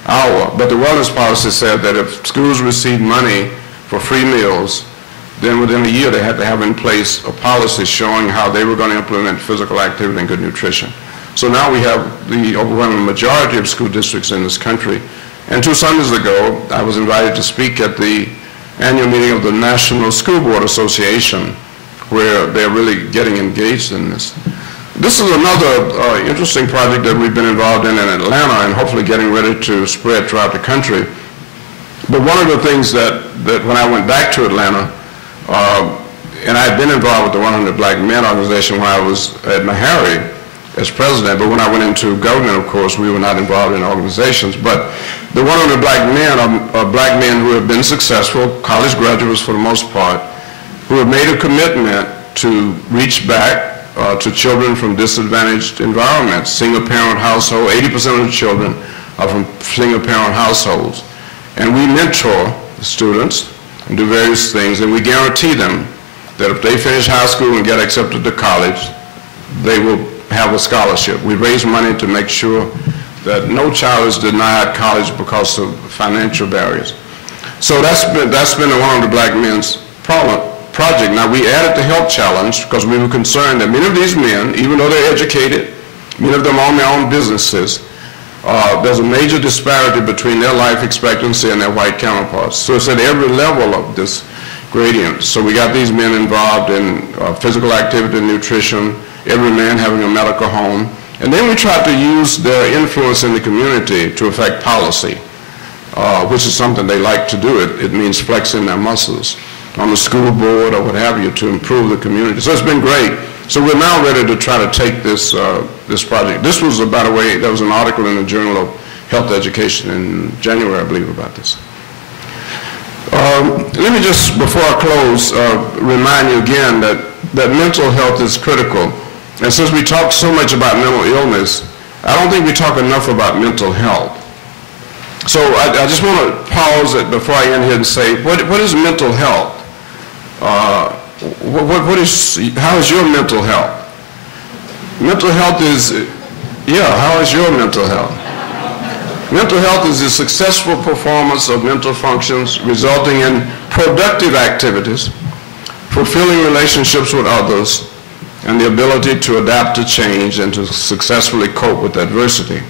Iowa. But the wellness policy said that if schools receive money for free meals, then within a year they had to have in place a policy showing how they were going to implement physical activity and good nutrition. So now we have the overwhelming majority of school districts in this country. And 2 Sundays ago, I was invited to speak at the annual meeting of the National School Board Association, where they're really getting engaged in this. This is another interesting project that we've been involved in Atlanta and hopefully getting ready to spread throughout the country. But one of the things that when I went back to Atlanta, and I had been involved with the 100 Black Men organization when I was at Meharry as president, but when I went into government, of course, we were not involved in organizations. But the 100 Black Men are black men who have been successful, college graduates for the most part, who have made a commitment to reach back to children from disadvantaged environments, single-parent household. 80% of the children are from single-parent households. And we mentor the students and do various things, and we guarantee them that if they finish high school and get accepted to college, they will have a scholarship. We raise money to make sure that no child is denied college because of financial barriers. So that's been one of the Black Men's project. Now, we added the health challenge because we were concerned that many of these men, even though they're educated, many of them own their own businesses, there's a major disparity between their life expectancy and their white counterparts. So it's at every level of this gradient. So we got these men involved in physical activity and nutrition, every man having a medical home. And then we tried to use their influence in the community to affect policy, which is something they like to do. It means flexing their muscles on the school board or what have you to improve the community. So it's been great. So we're now ready to try to take this project. This was, by the way, there was an article in the Journal of Health Education in January, I believe, about this. Let me just, before I close, remind you again that mental health is critical. And since we talk so much about mental illness, I don't think we talk enough about mental health. So I just want to pause it before I end here and say, what is mental health? How is your mental health? Mental health is, how is your mental health? Mental health is the successful performance of mental functions resulting in productive activities, fulfilling relationships with others, and the ability to adapt to change and to successfully cope with adversity.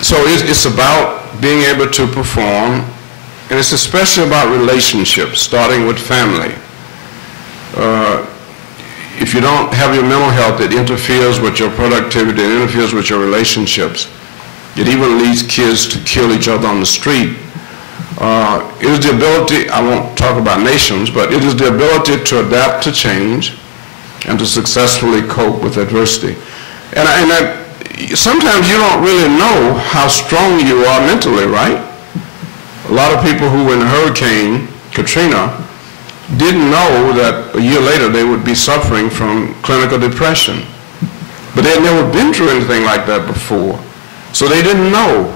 So it's about being able to perform, and it's especially about relationships, starting with family. If you don't have your mental health, it interferes with your productivity, it interferes with your relationships. It even leads kids to kill each other on the street. It is the ability, I won't talk about nations, but it is the ability to adapt to change and to successfully cope with adversity. And sometimes you don't really know how strong you are mentally, right? A lot of people who were in Hurricane Katrina didn't know that a year later they would be suffering from clinical depression. But they had never been through anything like that before. So they didn't know.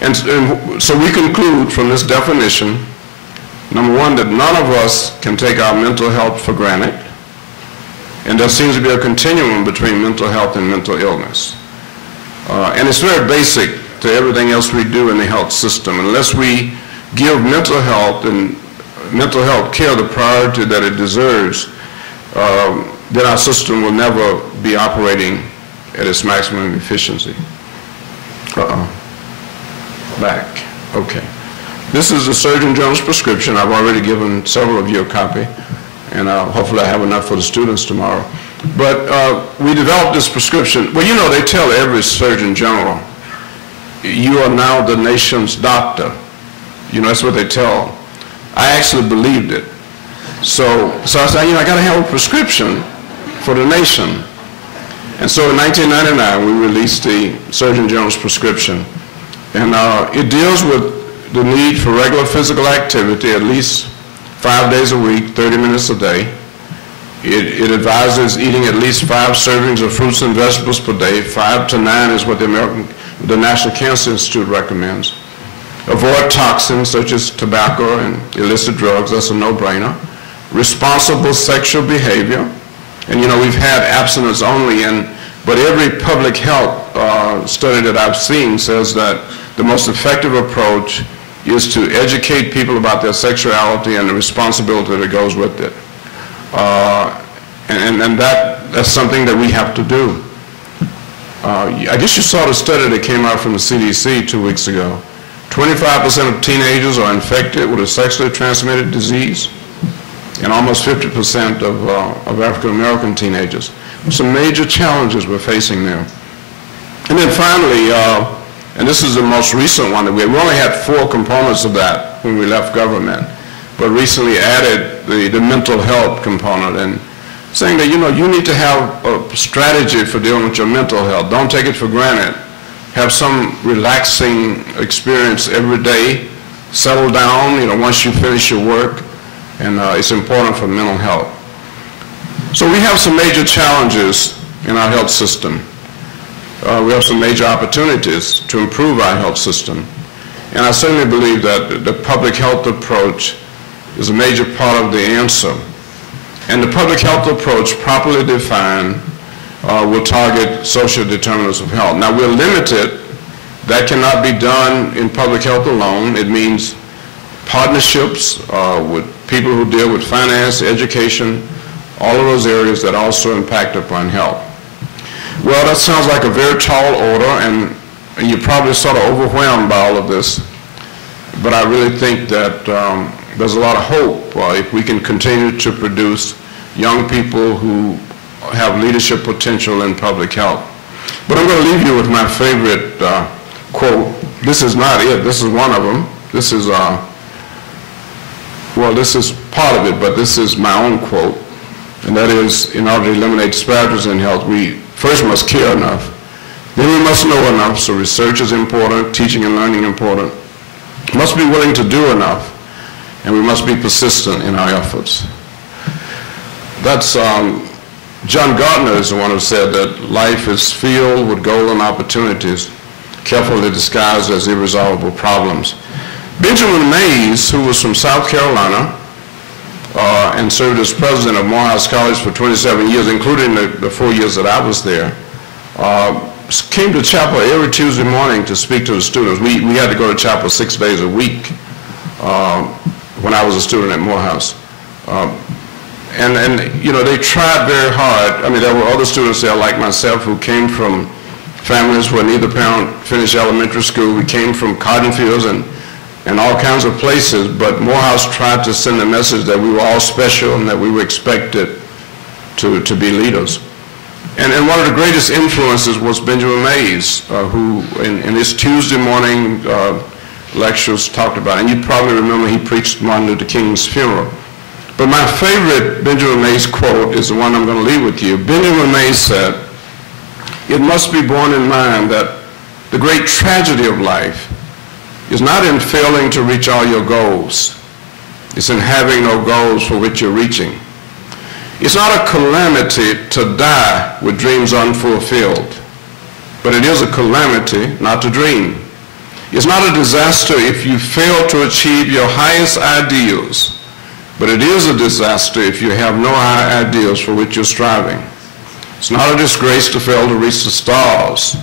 And so we conclude from this definition, number one, that none of us can take our mental health for granted. And there seems to be a continuum between mental health and mental illness. And it's very basic to everything else we do in the health system. Unless we give mental health and mental health care the priority that it deserves, then our system will never be operating at its maximum efficiency. Back. Okay. This is the Surgeon General's prescription. I've already given several of you a copy, and hopefully I have enough for the students tomorrow. But we developed this prescription. Well, you know, they tell every Surgeon General, you are now the nation's doctor. You know, that's what they tell. I actually believed it. So I said, you know, I got to have a prescription for the nation. And so in 1999, we released the Surgeon General's prescription. And it deals with the need for regular physical activity, at least 5 days a week, 30 minutes a day. It advises eating at least 5 servings of fruits and vegetables per day. 5 to 9 is what the National Cancer Institute recommends. Avoid toxins such as tobacco and illicit drugs. That's a no-brainer. Responsible sexual behavior. And you know, we've had abstinence only, but every public health study that I've seen says that the most effective approach is to educate people about their sexuality and the responsibility that goes with it. And that's something that we have to do. I guess you saw the study that came out from the CDC 2 weeks ago. 25% of teenagers are infected with a sexually transmitted disease, and almost 50% of African American teenagers. Some major challenges we're facing there. And then finally, and this is the most recent one that we only had 4 components of that when we left government, but recently added the mental health component, and saying that, you know, you need to have a strategy for dealing with your mental health. Don't take it for granted. Have some relaxing experience every day. Settle down, you know, once you finish your work, and it's important for mental health. So we have some major challenges in our health system. We have some major opportunities to improve our health system. And I certainly believe that the public health approach is a major part of the answer. And the public health approach, properly defined, will target social determinants of health. Now, we're limited. That cannot be done in public health alone. It means partnerships with people who deal with finance, education, all of those areas that also impact upon health. Well, that sounds like a very tall order, and you're probably sort of overwhelmed by all of this. But I really think that there's a lot of hope if we can continue to produce young people who have leadership potential in public health. But I'm going to leave you with my favorite quote. This is not it. This is one of them. This is, well, this is part of it, but this is my own quote. And that is, in order to eliminate disparities in health, we first must care enough. Then we must know enough, so research is important, teaching and learning important. We must be willing to do enough, and we must be persistent in our efforts. That's, John Gardner is the one who said that life is filled with golden opportunities, carefully disguised as irresolvable problems. Benjamin Mays, who was from South Carolina, and served as president of Morehouse College for 27 years, including the 4 years that I was there, came to chapel every Tuesday morning to speak to the students. We had to go to chapel 6 days a week when I was a student at Morehouse. And you know, they tried very hard. I mean, there were other students there like myself who came from families where neither parent finished elementary school. We came from cotton fields and all kinds of places, but Morehouse tried to send a message that we were all special and that we were expected to be leaders. And one of the greatest influences was Benjamin Mays, who in his Tuesday morning lectures talked about, and you probably remember he preached Martin Luther King's funeral. But my favorite Benjamin Mays quote is the one I'm going to leave with you. Benjamin Mays said, "It must be borne in mind that the great tragedy of life is not in failing to reach all your goals. It's in having no goals for which you're reaching. It's not a calamity to die with dreams unfulfilled, but it is a calamity not to dream. It's not a disaster if you fail to achieve your highest ideals, But it is a disaster if you have no high ideals for which you're striving. It's not a disgrace to fail to reach the stars,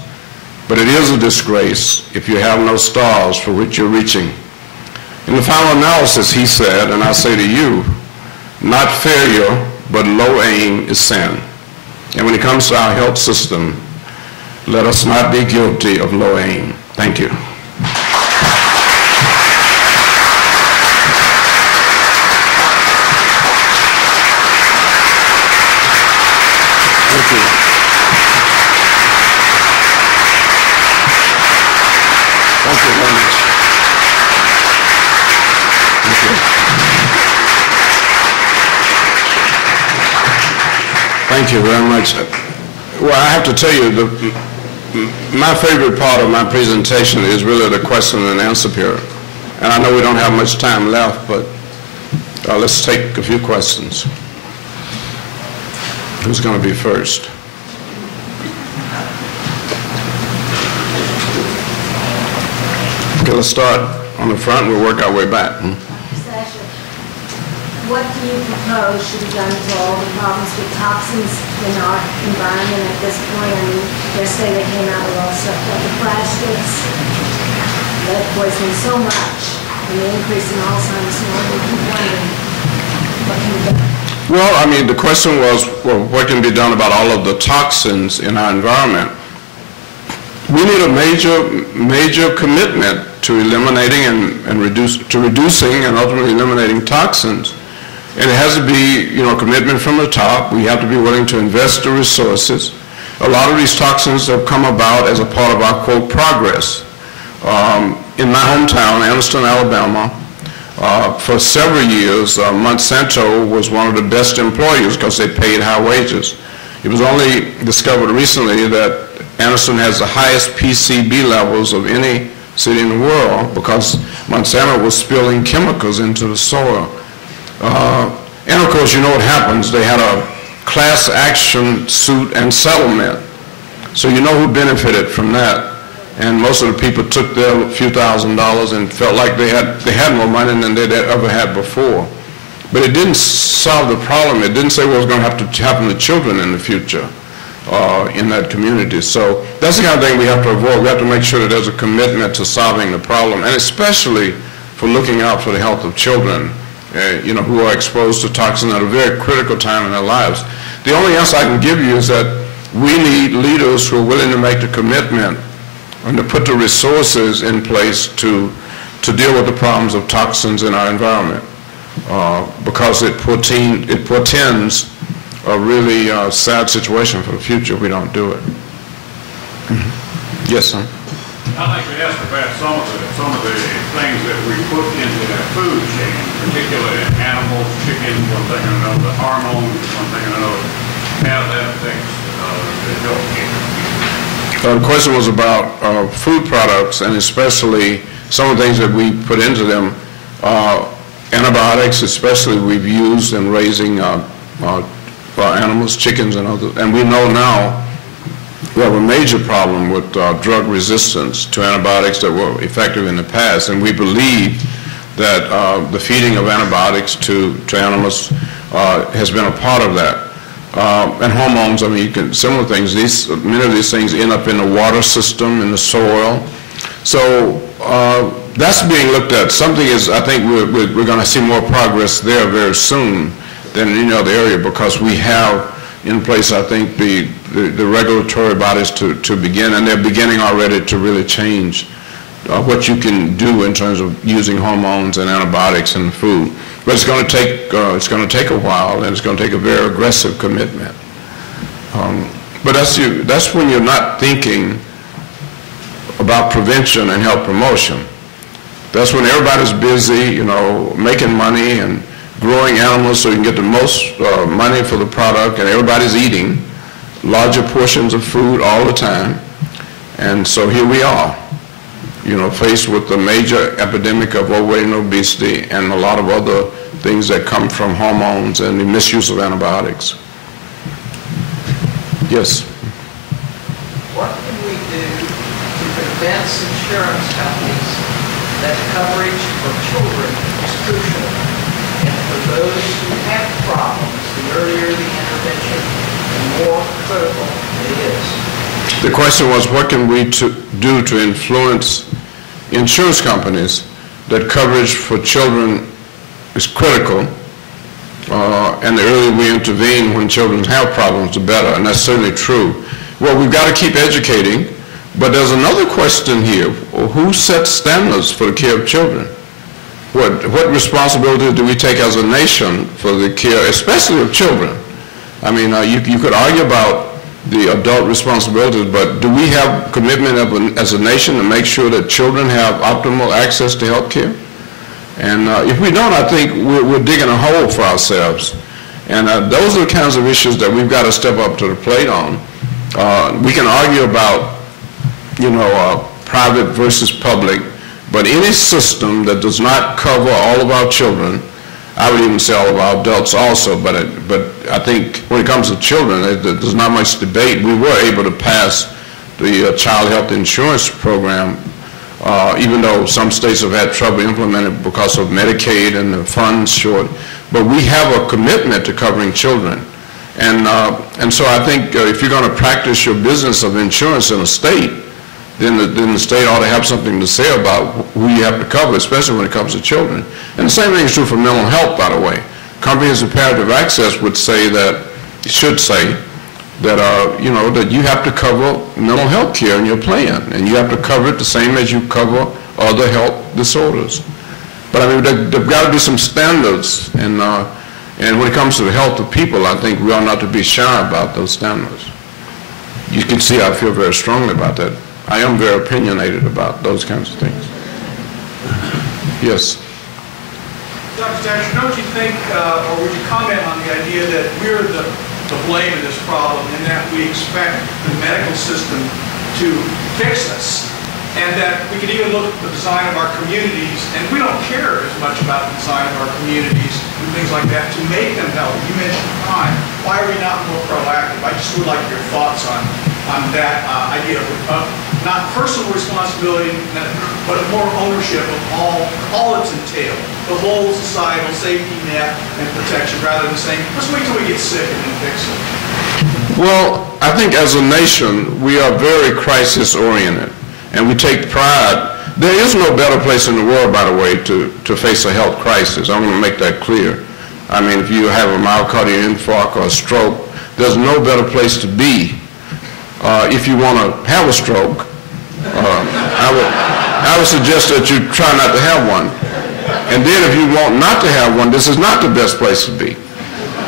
but it is a disgrace if you have no stars for which you're reaching. In the final analysis, he said, and I say to you, not failure, but low aim is sin. And when it comes to our health system, let us not be guilty of low aim. Thank you. Thank you. Thank you very much. Thank you. Thank you very much. Well, I have to tell you, my favorite part of my presentation is really the question and answer period. And I know we don't have much time left, but let's take a few questions. Who's going to be first? Okay, let's start on the front. We'll work our way back. Sacher, what do you propose should be done to all the problems with toxins in our environment at this point? I mean, yesterday they came out with all stuff like the plastics, lead poisoning so much, and the increase in Alzheimer's, and all. We keep wondering what can be done. Well, I mean, the question was, well, what can be done about all of the toxins in our environment? We need a major commitment to eliminating and reducing and ultimately eliminating toxins. And it has to be, you know, a commitment from the top. We have to be willing to invest the resources. A lot of these toxins have come about as a part of our, quote, progress. In my hometown, Anniston, Alabama, for several years, Monsanto was one of the best employers because they paid high wages. It was only discovered recently that Anniston has the highest PCB levels of any city in the world because Monsanto was spilling chemicals into the soil. And of course, you know what happens. They had a class action suit and settlement. So you know who benefited from that. And most of the people took their few $1,000s and felt like they had more money than they'd ever had before. But it didn't solve the problem. It didn't say what was going to have to happen to children in the future in that community. So that's the kind of thing we have to avoid. We have to make sure that there's a commitment to solving the problem, and especially for looking out for the health of children, you know, who are exposed to toxins at a very critical time in their lives. The only answer I can give you is that we need leaders who are willing to make the commitment and to put the resources in place to deal with the problems of toxins in our environment, because it portends a really sad situation for the future if we don't do it. Yes, sir. I'd like to ask about some of the things that we put into that food chain, particularly animals, chickens, one thing and another, hormones, one thing and another. How that affects the health care. The question was about food products, and especially some of the things that we put into them. Antibiotics, especially, we've used in raising animals, chickens, and others. And we know now we have a major problem with drug resistance to antibiotics that were effective in the past. And we believe that the feeding of antibiotics to animals has been a part of that. And hormones, I mean, you can, similar things, many of these things end up in the water system, in the soil. So that's being looked at. Something is, I think we're going to see more progress there very soon than in any other area, because we have in place, I think, the regulatory bodies to begin, and they're beginning already to really change what you can do in terms of using hormones and antibiotics in food. But it's going to take a while, and it's going to take a very aggressive commitment. But that's when you're not thinking about prevention and health promotion. That's when everybody's busy, you know, making money and growing animals so you can get the most money for the product, and everybody's eating larger portions of food all the time. And so here we are, you know, faced with a major epidemic of overweight and obesity and a lot of other things that come from hormones and the misuse of antibiotics. Yes? What can we do to convince insurance companies that coverage for children is crucial in for those who have problems, the earlier the intervention, the more critical it is. The question was, what can we do to influence insurance companies that coverage for children is critical, and the earlier we intervene when children have problems, the better, and that's certainly true. Well, we've got to keep educating, but there's another question here. Who sets standards for the care of children? What responsibility do we take as a nation for the care, especially of children? I mean, you could argue about the adult responsibilities, but do we have commitment as a nation to make sure that children have optimal access to health care? And if we don't, I think we're digging a hole for ourselves. And those are the kinds of issues that we've got to step up to the plate on. We can argue about, private versus public, but any system that does not cover all of our children, I would even say all of our adults also, but I think when it comes to children, there's not much debate. We were able to pass the child health insurance program, even though some states have had trouble implementing it because of Medicaid and the funds short. But we have a commitment to covering children. And so I think if you're going to practice your business of insurance in a state, then the state ought to have something to say about who you have to cover, especially when it comes to children. And the same thing is true for mental health, by the way. Comprehensive palliative access would say that, should say, that that you have to cover mental health care in your plan, and you have to cover it the same as you cover other health disorders. But I mean, there've got to be some standards, and when it comes to the health of people, I think we ought not to be shy about those standards. You can see I feel very strongly about that. I am very opinionated about those kinds of things. Yes. Dr. Sacher, don't you think, or would you comment on the idea that we're the blame of this problem in that we expect the medical system to fix us, and that we can even look at the design of our communities, and we don't care as much about the design of our communities and things like that to make them healthy? You mentioned crime. Why are we not more proactive? I just would like your thoughts on that idea of not personal responsibility, but more ownership of all it's entailed, the whole societal safety net and protection, rather than saying, let's wait till we get sick and then fix it. Well, I think as a nation, we are very crisis-oriented, and we take pride. There is no better place in the world, by the way, to face a health crisis. I'm going to make that clear. I mean, if you have a myocardial infarct or a stroke, there's no better place to be. If you want to have a stroke, I would suggest that you try not to have one. And then if you want not to have one, this is not the best place to be,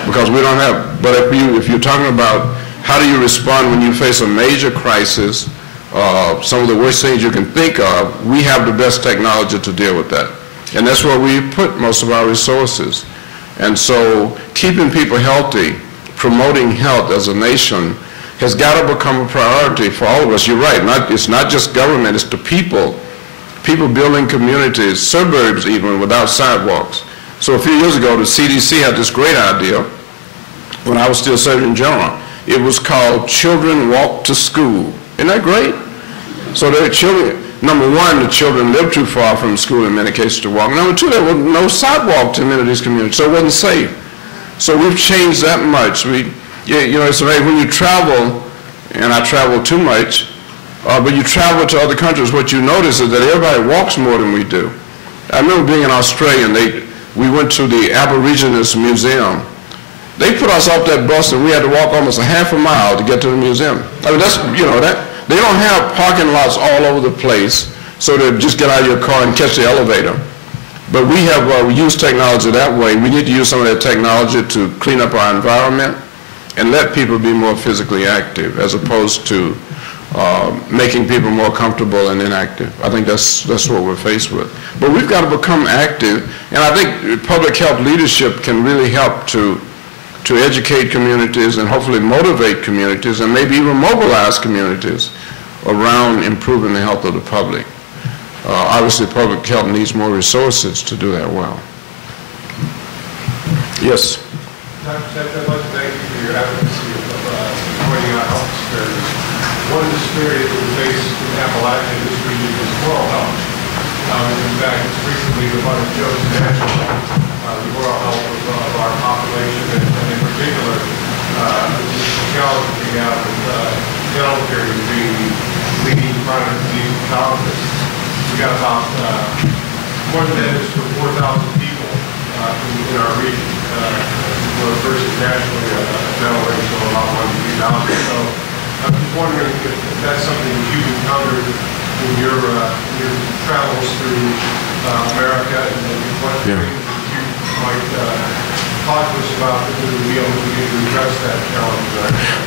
because we don't have. But if you're talking about how do you respond when you face a major crisis, some of the worst things you can think of, we have the best technology to deal with that. And that's where we put most of our resources. And so keeping people healthy, promoting health as a nation, has got to become a priority for all of us. You're right. It's not just government. It's the people. People building communities, suburbs even, without sidewalks. So a few years ago, the CDC had this great idea when I was still Surgeon General. It was called Children Walk to School. Isn't that great? So the children, number one, the children lived too far from school in many cases to walk. Number two, there was no sidewalk to many of these communities, so it wasn't safe. So we've changed that much. It's amazing when you travel, and I travel too much, but you travel to other countries, what you notice is that everybody walks more than we do. I remember being in Australia, and we went to the Aborigines Museum. They put us off that bus, and we had to walk almost a half a mile to get to the museum. I mean, they don't have parking lots all over the place, so to just get out of your car and catch the elevator. But we have used technology that way. We need to use some of that technology to clean up our environment and let people be more physically active, as opposed to making people more comfortable and inactive. I think that's what we're faced with. But we've got to become active, and I think public health leadership can really help to educate communities and hopefully motivate communities and maybe even mobilize communities around improving the health of the public. Obviously, public health needs more resources to do that well. Yes? Dr. Sacher, I'd like to thank you for your advocacy of pointing out health disparities. One disparity that we face in Appalachia in this region is oral health. In fact, it's recently the one of Joe's National the oral health of our population, and in particular, the challenge that we have with dental care being leading chronic disease pathogens. We got about more than that is for 4,000 people in our region, versus nationally a dental ratio of about 1 to 2,000. So I'm just wondering if that's something you've encountered in your travels through America, and what things you might talk to us about that we would be able to begin to address that challenge,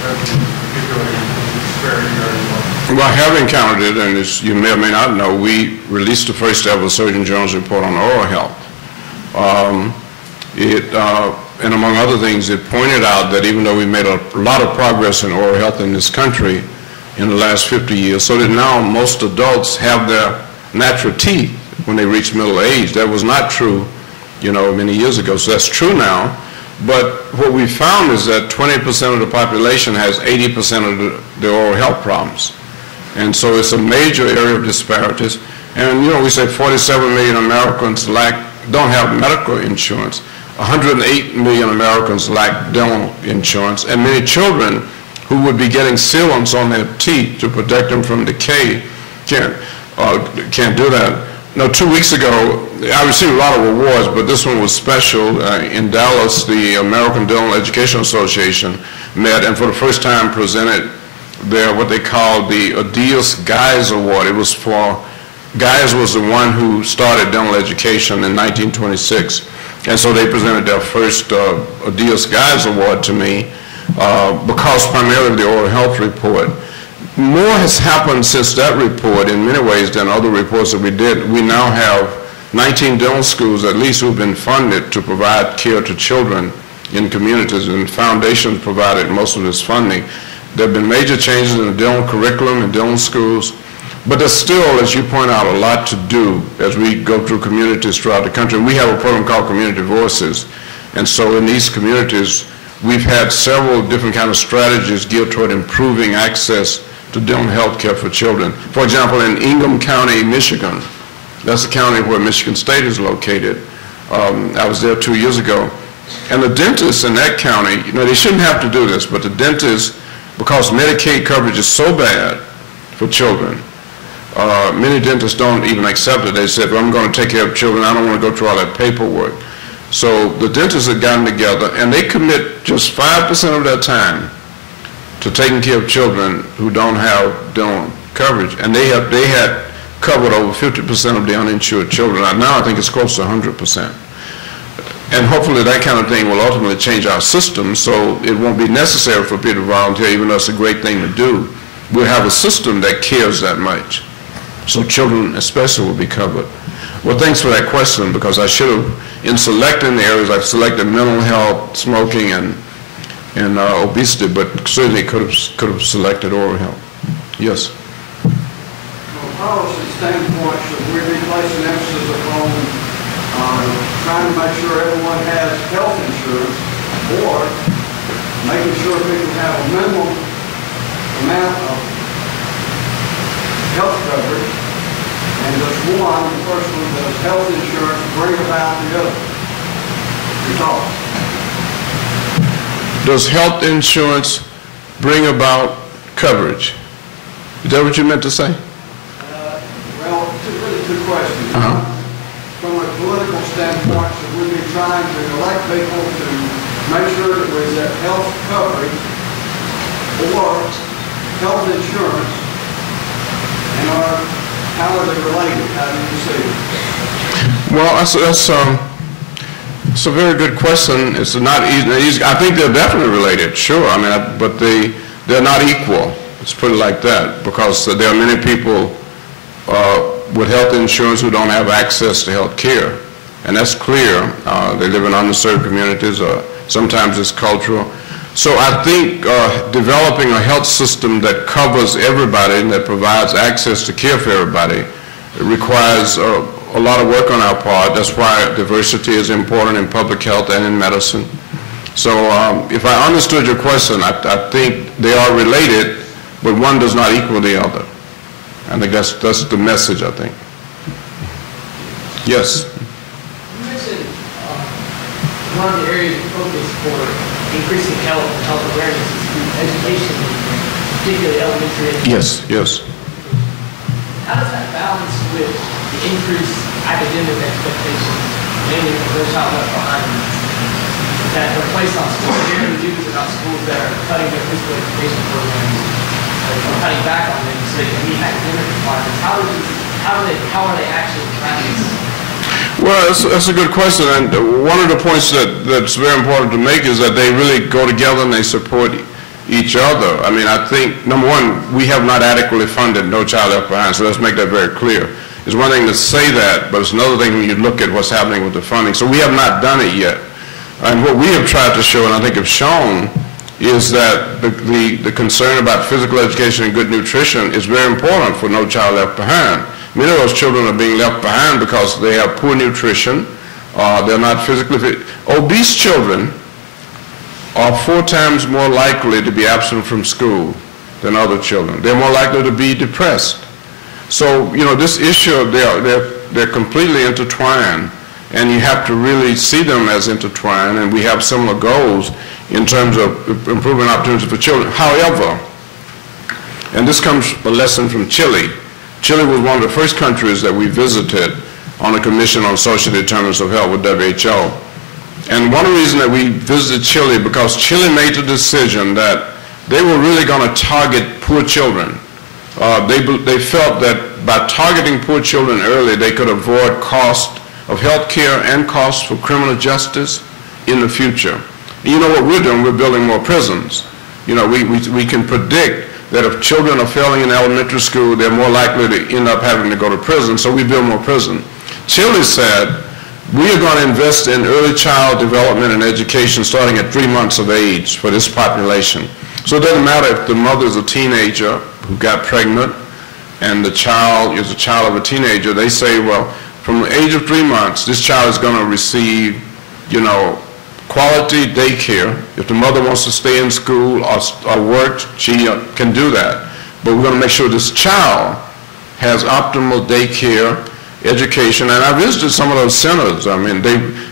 particularly in the disparity area. Well, I have encountered it, and as you may or may not know, we released the first ever Surgeon General's report on oral health. And among other things, it pointed out that even though we made a lot of progress in oral health in this country in the last 50 years, so that now most adults have their natural teeth when they reach middle age. That was not true, many years ago. So that's true now. But what we found is that 20% of the population has 80% of the oral health problems. And so it's a major area of disparities. And, we say 47 million Americans don't have medical insurance. 108 million Americans lack dental insurance, and many children who would be getting sealants on their teeth to protect them from decay can't do that. Now, 2 weeks ago, I received a lot of awards, but this one was special. In Dallas, the American Dental Education Association met and for the first time presented what they called the Adios Guys Award. It was for, Guys was the one who started dental education in 1926. And so they presented their first Adios Guys Award to me because primarily of the oral health report. More has happened since that report in many ways than other reports that we did. We now have 19 dental schools at least who've been funded to provide care to children in communities, and foundations provided most of this funding. There have been major changes in the dental curriculum in dental schools, but there's still, as you point out, a lot to do as we go through communities throughout the country. We have a program called Community Voices, and so in these communities, we've had several different kind of strategies geared toward improving access to dental health care for children. For example, in Ingham County, Michigan, that's the county where Michigan State is located. I was there 2 years ago, and the dentists in that county, they shouldn't have to do this, but the dentists, because Medicaid coverage is so bad for children, many dentists don't even accept it. They said, well, I'm going to take care of children. I don't want to go through all that paperwork. So the dentists have gotten together, and they commit just 5% of their time to taking care of children who don't have dental coverage. And they had covered over 50% of the uninsured children. Now I think it's close to 100%. And hopefully that kind of thing will ultimately change our system so it won't be necessary for people to volunteer, even though it's a great thing to do. We'll have a system that cares that much. So children especially will be covered. Well, thanks for that question, because I should have, in selecting the areas, I've selected mental health, smoking, and obesity, but certainly could have selected oral health. Yes? From a policy standpoint, should we be placing emphasis upon trying to make sure everyone has health insurance, or making sure people have a minimum amount of health coverage, and does one, the first one, does health insurance bring about the other? Your thoughts? Does health insurance bring about coverage? Is that what you meant to say? Well, really two questions. From a political standpoint, should we be trying to elect people to make sure that we get health coverage or health insurance, and how are they related? How do you see it? Well, it's a very good question. It's not easy. I think they're definitely related, sure. But they're not equal. Let's put it like that, because there are many people with health insurance who don't have access to health care, and that's clear. They live in underserved communities, or sometimes it's cultural. So I think developing a health system that covers everybody and that provides access to care for everybody requires a lot of work on our part. That's why diversity is important in public health and in medicine. So if I understood your question, I think they are related, but one does not equal the other. I think that's the message, I think. Yes? You mentioned one of the areas of focus for increasing health and health awareness is through education, particularly elementary education. Yes. How does that balance with the increased academic expectations, mainly for those child left behind, that are placed on schools? We're hearing the news about schools that are cutting their physical education programs, or cutting back on them so they can meet academic requirements. How are they actually practicing? Well, that's a good question, and one of the points that's very important to make is that they really go together and they support each other. I mean, I think, number one, we have not adequately funded No Child Left Behind, so let's make that very clear. It's one thing to say that, but it's another thing when you look at what's happening with the funding. So we have not done it yet. And what we have tried to show, and I think have shown, is that the concern about physical education and good nutrition is very important for No Child Left Behind. Many of those children are being left behind because they have poor nutrition, they're not physically fit. Obese children are 4 times more likely to be absent from school than other children. They're more likely to be depressed. So, you know, this issue, they're completely intertwined, and you have to really see them as intertwined, and we have similar goals in terms of improving opportunities for children. However, and this comes a lesson from Chile. Chile was one of the first countries that we visited on a Commission on Social Determinants of Health with WHO. And one of the reasons that we visited Chile, because Chile made the decision that they were really going to target poor children. They felt that by targeting poor children early, they could avoid cost of health care and costs for criminal justice in the future. And you know what we're doing? We're building more prisons. You know, we can predict that if children are failing in elementary school, they're more likely to end up having to go to prison, so we build more prison. Chile said, we are going to invest in early child development and education starting at 3 months of age for this population. So it doesn't matter if the mother is a teenager who got pregnant and the child is a child of a teenager. They say, well, from the age of 3 months, this child is going to receive, you know, quality daycare. If the mother wants to stay in school or work, she can do that. But we're going to make sure this child has optimal daycare, education. And I visited some of those centers. I mean,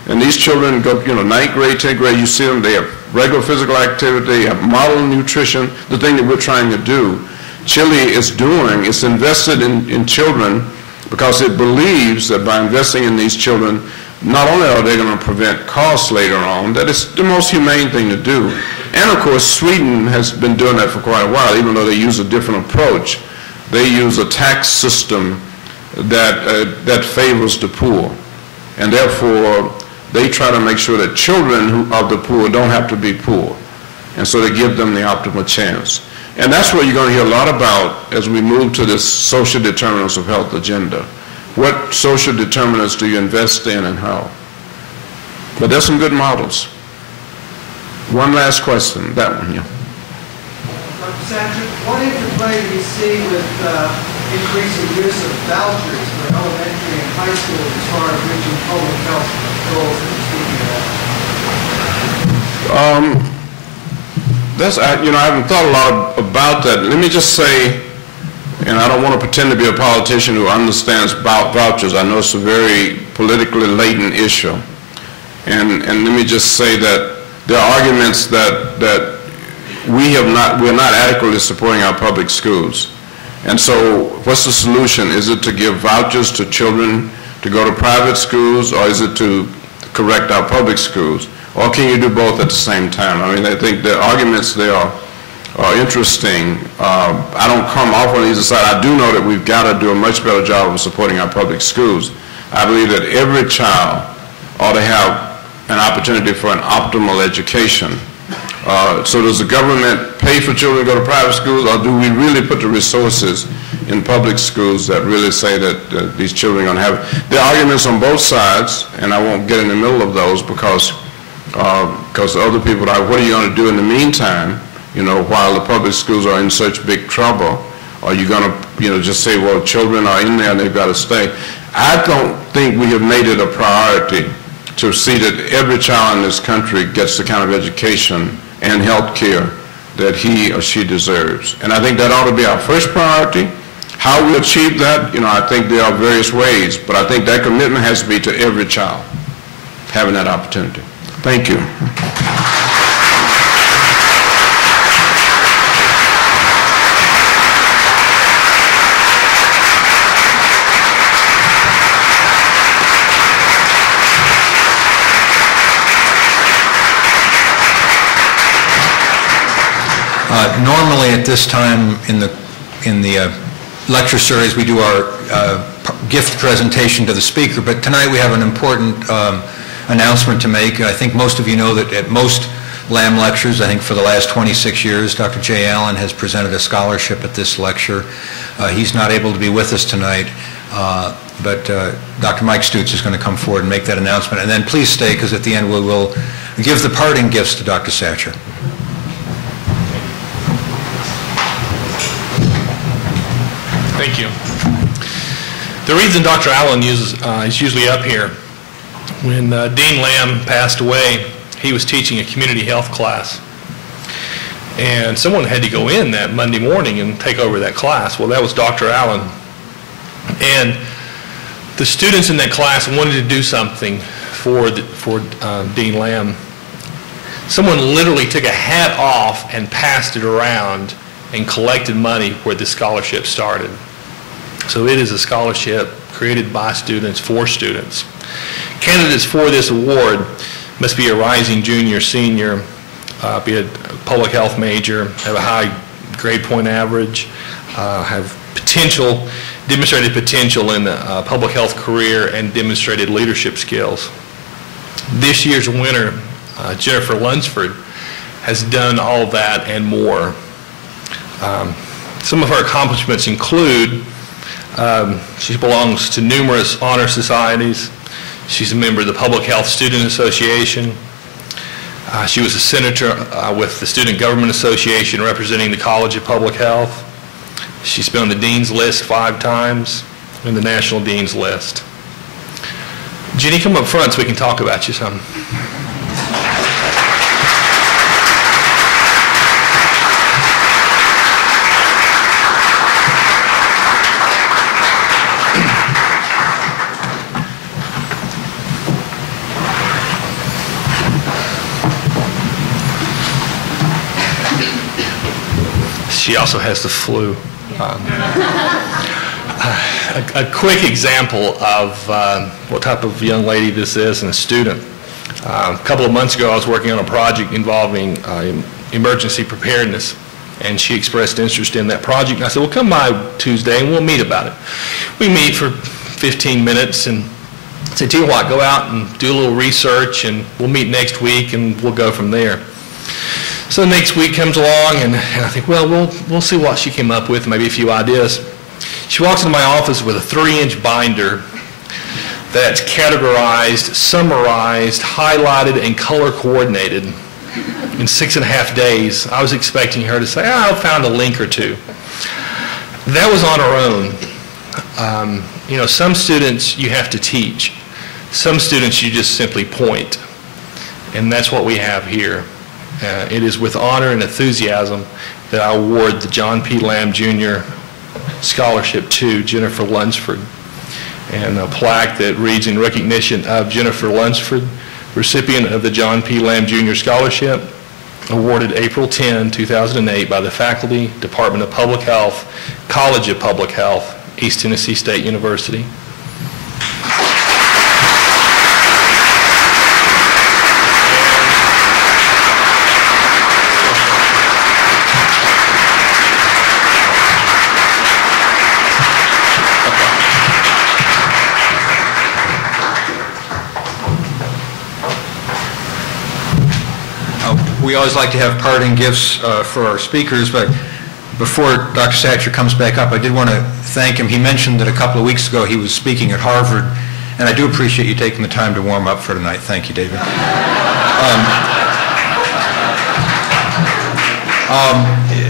and these children go, you know, 9th grade, 10th grade, you see them, they have regular physical activity, they have model nutrition, the thing that we're trying to do. Chile is doing, it's invested in children because it believes that by investing in these children, not only are they going to prevent costs later on, that it's the most humane thing to do. And of course, Sweden has been doing that for quite a while, even though they use a different approach. They use a tax system that favors the poor. And therefore, they try to make sure that children of the poor don't have to be poor. And so they give them the optimal chance. And that's what you're going to hear a lot about as we move to this social determinants of health agenda. What social determinants do you invest in and how? But there's some good models. One last question, that one, yeah. Dr. Sacher, what interplay do you see with increasing use of vouchers for elementary and high school as far as reaching public health goals that you're speaking about? I haven't thought a lot about that. Let me just say, and I don't want to pretend to be a politician who understands about vouchers. I know it's a very politically latent issue. And let me just say that there are arguments that we're not adequately supporting our public schools. And so what's the solution? Is it to give vouchers to children to go to private schools, or is it to correct our public schools? Or can you do both at the same time? I mean, I think the arguments there are interesting. I don't come off on either side. I do know that we've got to do a much better job of supporting our public schools. I believe that every child ought to have an opportunity for an optimal education. So does the government pay for children to go to private schools, or do we really put the resources in public schools that really say that these children are going to have? There are arguments on both sides, and I won't get in the middle of those because other people are, what are you going to do in the meantime, you know, while the public schools are in such big trouble? Are you going to, you know, just say, well, children are in there and they've got to stay? I don't think we have made it a priority to see that every child in this country gets the kind of education and health care that he or she deserves. And I think that ought to be our first priority. How we achieve that, you know, I think there are various ways, but I think that commitment has to be to every child having that opportunity. Thank you. Normally at this time in the lecture series we do our gift presentation to the speaker, but tonight we have an important announcement to make. I think most of you know that at most LAM lectures, I think for the last 26 years, Dr. Jay Allen has presented a scholarship at this lecture. He's not able to be with us tonight, but Dr. Mike Stutz is going to come forward and make that announcement. And then please stay, because at the end we will give the parting gifts to Dr. Sacher. Thank you. The reason Dr. Allen is usually up here, when Dean Lamb passed away, he was teaching a community health class. And someone had to go in that Monday morning and take over that class. Well, that was Dr. Allen. And the students in that class wanted to do something for Dean Lamb. Someone literally took a hat off and passed it around and collected money where the scholarship started. So it is a scholarship created by students for students. Candidates for this award must be a rising junior, senior, be a public health major, have a high grade point average, have potential, demonstrated potential in the public health career, and demonstrated leadership skills. This year's winner, Jennifer Lunsford, has done all that and more. Some of her accomplishments include she belongs to numerous honor societies. She's a member of the Public Health Student Association. She was a senator with the Student Government Association representing the College of Public Health. She's been on the Dean's List 5 times and the National Dean's List. Jenny, come up front so we can talk about you some. She also has the flu. A quick example of what type of young lady this is and a student. A couple of months ago I was working on a project involving emergency preparedness, and she expressed interest in that project, and I said, well, come by Tuesday and we'll meet about it. We meet for 15 minutes and said, tell you what, go out and do a little research and we'll meet next week and we'll go from there. So next week comes along, and I think, well, we'll see what she came up with, maybe a few ideas. She walks into my office with a 3-inch binder that's categorized, summarized, highlighted, and color coordinated in 6.5 days. I was expecting her to say, oh, I found a link or two. That was on her own. You know, some students you have to teach. Some students you just simply point. And that's what we have here. It is with honor and enthusiasm that I award the John P. Lamb Jr. Scholarship to Jennifer Lunsford, and a plaque that reads, in recognition of Jennifer Lunsford, recipient of the John P. Lamb Jr. Scholarship, awarded April 10, 2008 by the faculty, Department of Public Health, College of Public Health, East Tennessee State University. We always like to have parting gifts for our speakers, but before Dr. Sacher comes back up, I did want to thank him. He mentioned that a couple of weeks ago he was speaking at Harvard, and I do appreciate you taking the time to warm up for tonight. Thank you, David.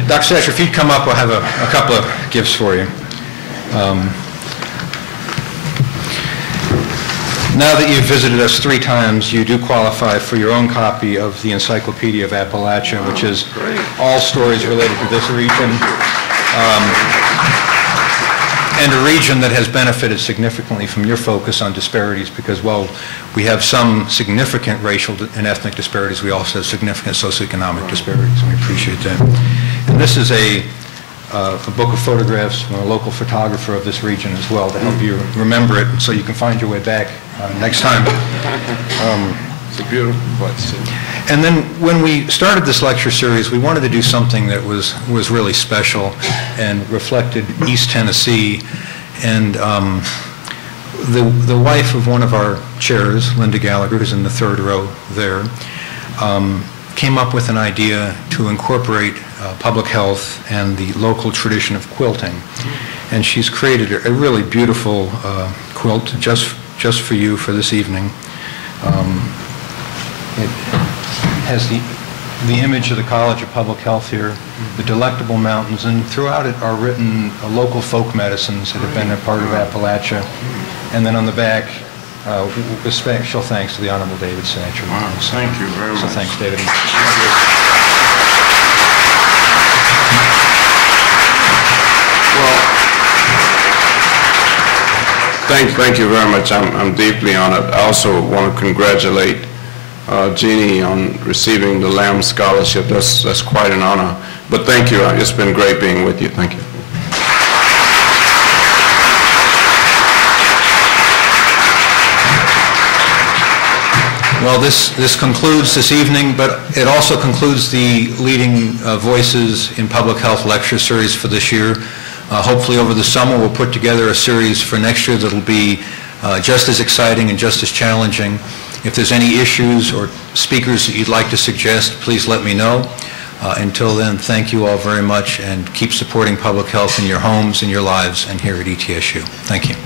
Dr. Sacher, if you'd come up, I'll have a couple of gifts for you. Now that you've visited us 3 times, you do qualify for your own copy of the Encyclopedia of Appalachia, which is all stories related to this region. and a region that has benefited significantly from your focus on disparities because, while we have some significant racial and ethnic disparities, we also have significant socioeconomic disparities, and we appreciate that. And this is a book of photographs from a local photographer of this region as well to help you remember it so you can find your way back next time. It's a beautiful place. And then when we started this lecture series, we wanted to do something that was really special and reflected East Tennessee. And the wife of one of our chairs, Linda Gallagher, who's in the third row there, came up with an idea to incorporate public health and the local tradition of quilting. And she's created a really beautiful quilt just for you for this evening. It has the image of the College of Public Health here, the Delectable Mountains, and throughout it are written local folk medicines that have been a part of Appalachia. And then on the back, with special thanks to the Honorable David Sacher. Wow, thank you very much. So thanks, David. Well, thank you very much. I'm deeply honored. I also want to congratulate Jeannie on receiving the Lamb Scholarship. That's quite an honor. But thank you. It's been great being with you. Thank you. Well, this concludes this evening, but it also concludes the Leading Voices in Public Health lecture series for this year. Hopefully over the summer we'll put together a series for next year that'll be just as exciting and just as challenging. If there's any issues or speakers that you'd like to suggest, please let me know. Until then, thank you all very much, and keep supporting public health in your homes, in your lives, and here at ETSU. Thank you.